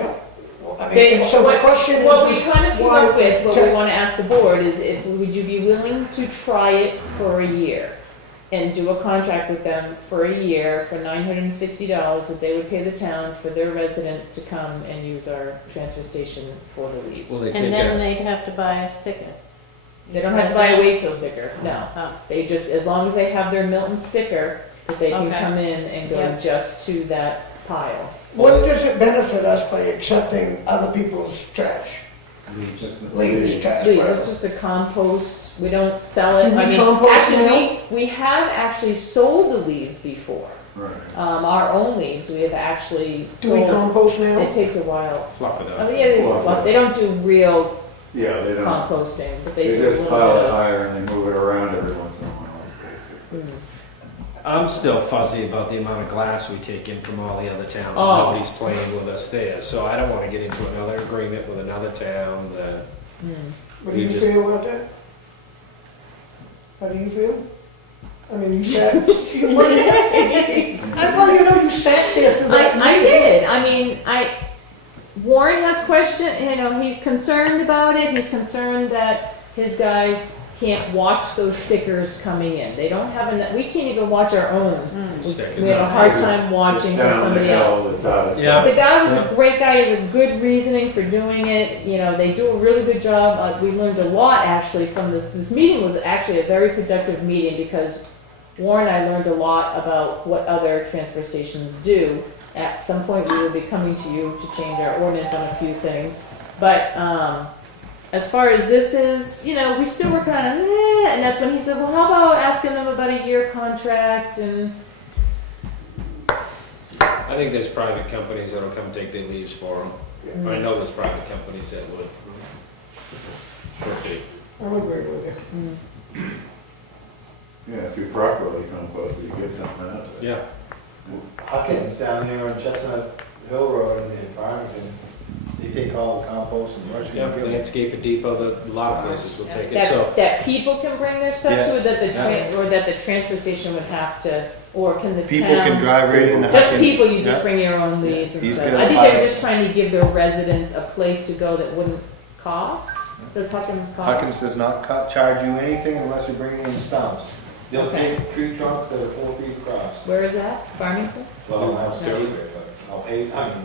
I mean, so the question is. What we kind of came why- up with, what we want to ask the board is, would you be willing to try it for a year? And do a contract with them for a year for $960 that they would pay the town for their residents to come and use our transfer station for the leaves. Will they And take then care? they'd have to buy a sticker. They don't have to buy a Wakefield sticker, no. Oh. They just, as long as they have their Milton sticker, that they can Okay. come in and go Yeah. just to that pile. What does it benefit us by accepting other people's trash? Leaves, trash, Leaves, whatever. it's just a compost, we don't sell it. Do we I mean, compost actually, now? we have actually sold the leaves before. Right. Our own leaves, we have actually Do we sold. compost now? It takes a while. Fluff it Oh, up. yeah, they don't do real Yeah, they don't, composting, but they they do a just little pile bit it of. higher and they move it around every once in a while, basically. I'm still fuzzy about the amount of glass we take in from all the other towns. Oh. Nobody's playing with us there, so I don't want to get into another agreement with another town that. What do You you just- feel about that? How do you feel? I mean, you sat, what did you say? I want you to know you sat there through that. I meeting. did. I mean, Warren has question. You know, he's concerned about it. He's concerned that his guys can't watch those stickers coming in. They don't have enough. We can't even watch our own. Stickers. We have a hard time watching It's for down the somebody hill, else. it's out of Yeah. The guy was a great guy. He has a good reasoning for doing it. You know, they do a really good job. We learned a lot actually from this. This meeting was actually a very productive meeting because Warren and I learned a lot about what other transfer stations do. At some point, we will be coming to you to change our ordinance on a few things. But as far as this is, you know, we still were kind of, and that's when he said, well, how about asking them about a year contract and. I think there's private companies that'll come take their leaves for them. I know there's private companies that would. For free. I'm agreeing with you. Yeah, if you properly compost it, you get something out of it. Yeah. Huckins down here on Chestnut Hill Road in Farmington, they take all the compost and brush it. Yeah, Landscape Depot, a lot of places will take it, so. That people can bring their stuff to, Yes. or that or that the transfer station would have to, or can the town? People can drive right into Just Huckins. people, you just Yeah. bring your own leaves and He's stuff. gonna I think they're hire- just trying to give their residents a place to go that wouldn't cost. Does Huckins cost? Huckins does not charge you anything unless you're bringing in stumps. They'll Okay. take tree trunks that are 4 feet across. Where is that? Farmington? Well, I'll stay there, but I'll pay, I mean,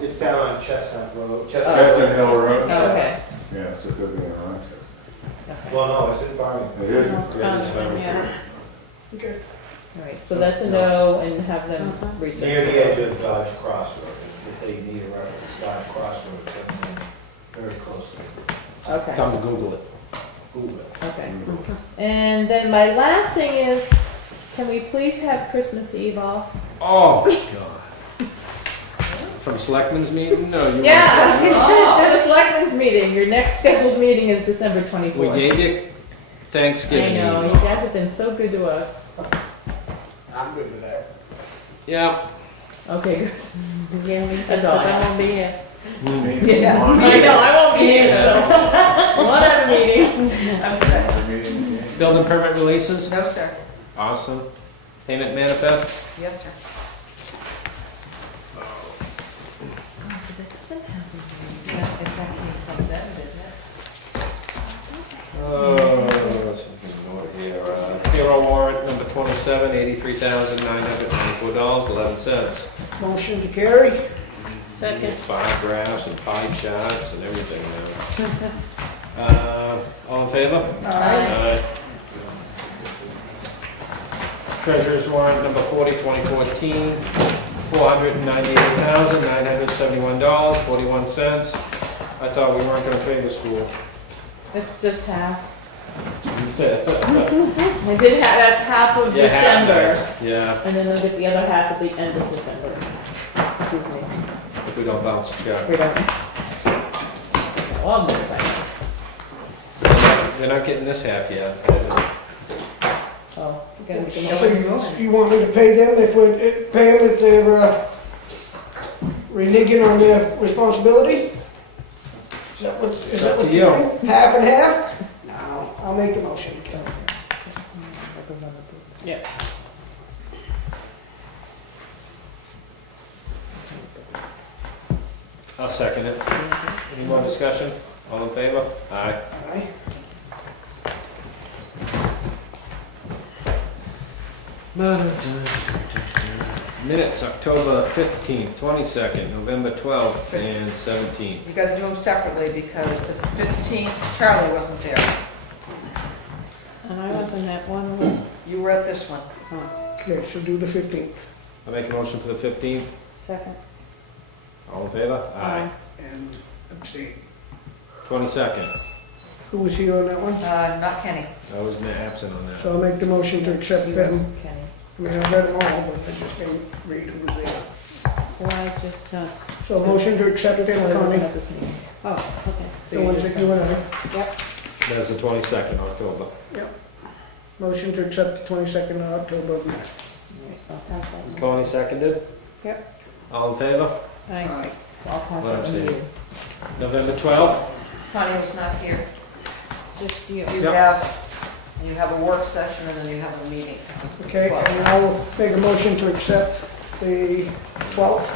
it's down on Chestnut Road, Chestnut Hill Road? Oh, okay. Yeah, so it could be in Rochester. Okay. Well, no, it's in Farmington. It is. Yeah. Okay. All right, so that's a no, and have them research. Near the edge of Dodge Crossroad, if they need a reference, Dodge Crossroad, very closely. Okay. Come to Google it. Google it. Okay. And then my last thing is, can we please have Christmas Eve off? Oh, God. From Selectmen's meeting? No, you. Yeah, at the selectmen's meeting. Your next scheduled meeting is December 24th. We gave you I Thanksgiving. know, you Eve. guys have been so good to us. I'm good with that. Yeah. Okay, good. Yeah, That's all I I have. won't be here. Yeah, I know, I won't be here, so. We'll have a meeting. I'm sorry. Building permit releases? No, sir. Awesome. Payment manifest? Yes, sir. Oh, so this doesn't have the Yeah, if that came from them, didn't it? Something more here. Payroll warrant number 27, $83,994.11. Motion to carry? Second. Bar graphs and pie charts and everything now. All in favor? Aye. Treasurer's warrant number 40, 2014, $498,971.41. I thought we weren't gonna pay the school. It's just half. That's half of Yeah, half December. does. Yeah, And then they'll get the other half at the end of December. Excuse me. if we don't bounce a check. We don't. Well, I'm good by They're not getting this half yet. Oh, you gotta be So you want me to pay them if we pay them if they're reneging on their responsibility? Is that what Up to you're you. saying? Half and half? No, I'll make the motion. Yeah. I'll second it. Any more discussion? All in favor? Aye. Aye. Minutes, October 15th, 22nd, November 12th, and 17th. You gotta do them separately because the 15th, Charlie wasn't there. And I wasn't at one. You were at this one. Okay, so do the 15th. I make a motion for the 15th. Second. All in favor? Aye. And abstain. 22nd. Who was here on that one? Not Kenny. I was absent on that. So I'll make the motion to accept them. Kenny. I mean, I read them all, but I just didn't read who was there. Why is just, So motion to accept them, Connie. oh, okay. The ones that you and I. Yep. That's the 22nd, October. Motion to accept the 22nd of October minutes. I'll pass that one. Connie seconded? Yep. All in favor? Aye. I'll pass Let that him to see. you. November 12th? Connie was not here. Just you. You Yep. have a work session and then you have a meeting. Okay, and I'll make a motion to accept the 12th.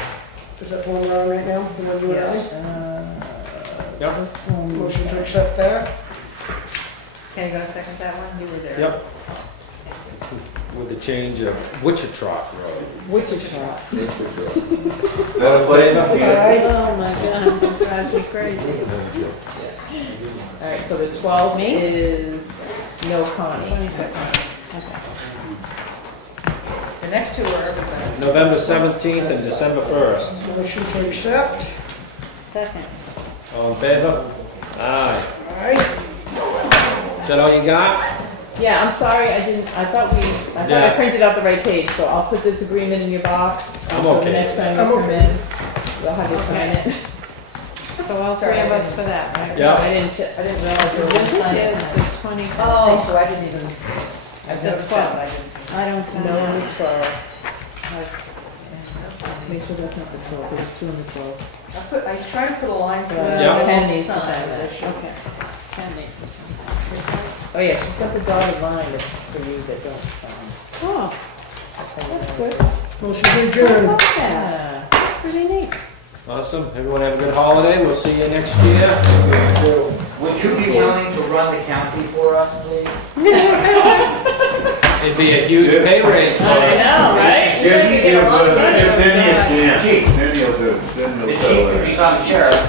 Is that the one we're on right now? The one you and I? Yep. This one. Motion to accept that. Can you go to second that one? You were there. Yep. With the change of Wichita Road. Wichita. All in favor? Aye. Oh my God, that drives me crazy. All right, so the 12th Me? is no Connie. 22nd. Okay. The next two are everybody. November 17th and December 1st. Motion to accept. Second. All in favor? Aye. Aye. Is that all you got? Yeah, I'm sorry, I thought I Yeah. printed out the right page, so I'll put this agreement in your box. I'm So okay. the next time you I'm come okay. in, we'll have you sign it. So all three of us for that, right? Yeah. I didn't realize you were gonna sign This it. is the 20. Oh, so I didn't even, I The noticed that, but I 12th. didn't. I don't No, know. it's 12. Make sure that's not the 12, but it's 2 and the 12. I was trying to put a line through it. Yeah. Pen needs to Sign, sign but that. it should- Okay. Pending. Oh yeah, she's got the dotted line for you that don't sign. Oh, that's good. Motion to adjourn. Yeah. Pretty neat. Awesome. Everyone have a good holiday. We'll see you next year. Would you be willing to run the county for us, please? It'd be a huge pay raise for I us. know, right? Give You're gonna get a lot of money Then from you that. can. Then you'll do. Then The you'll chief do could it. become sheriff.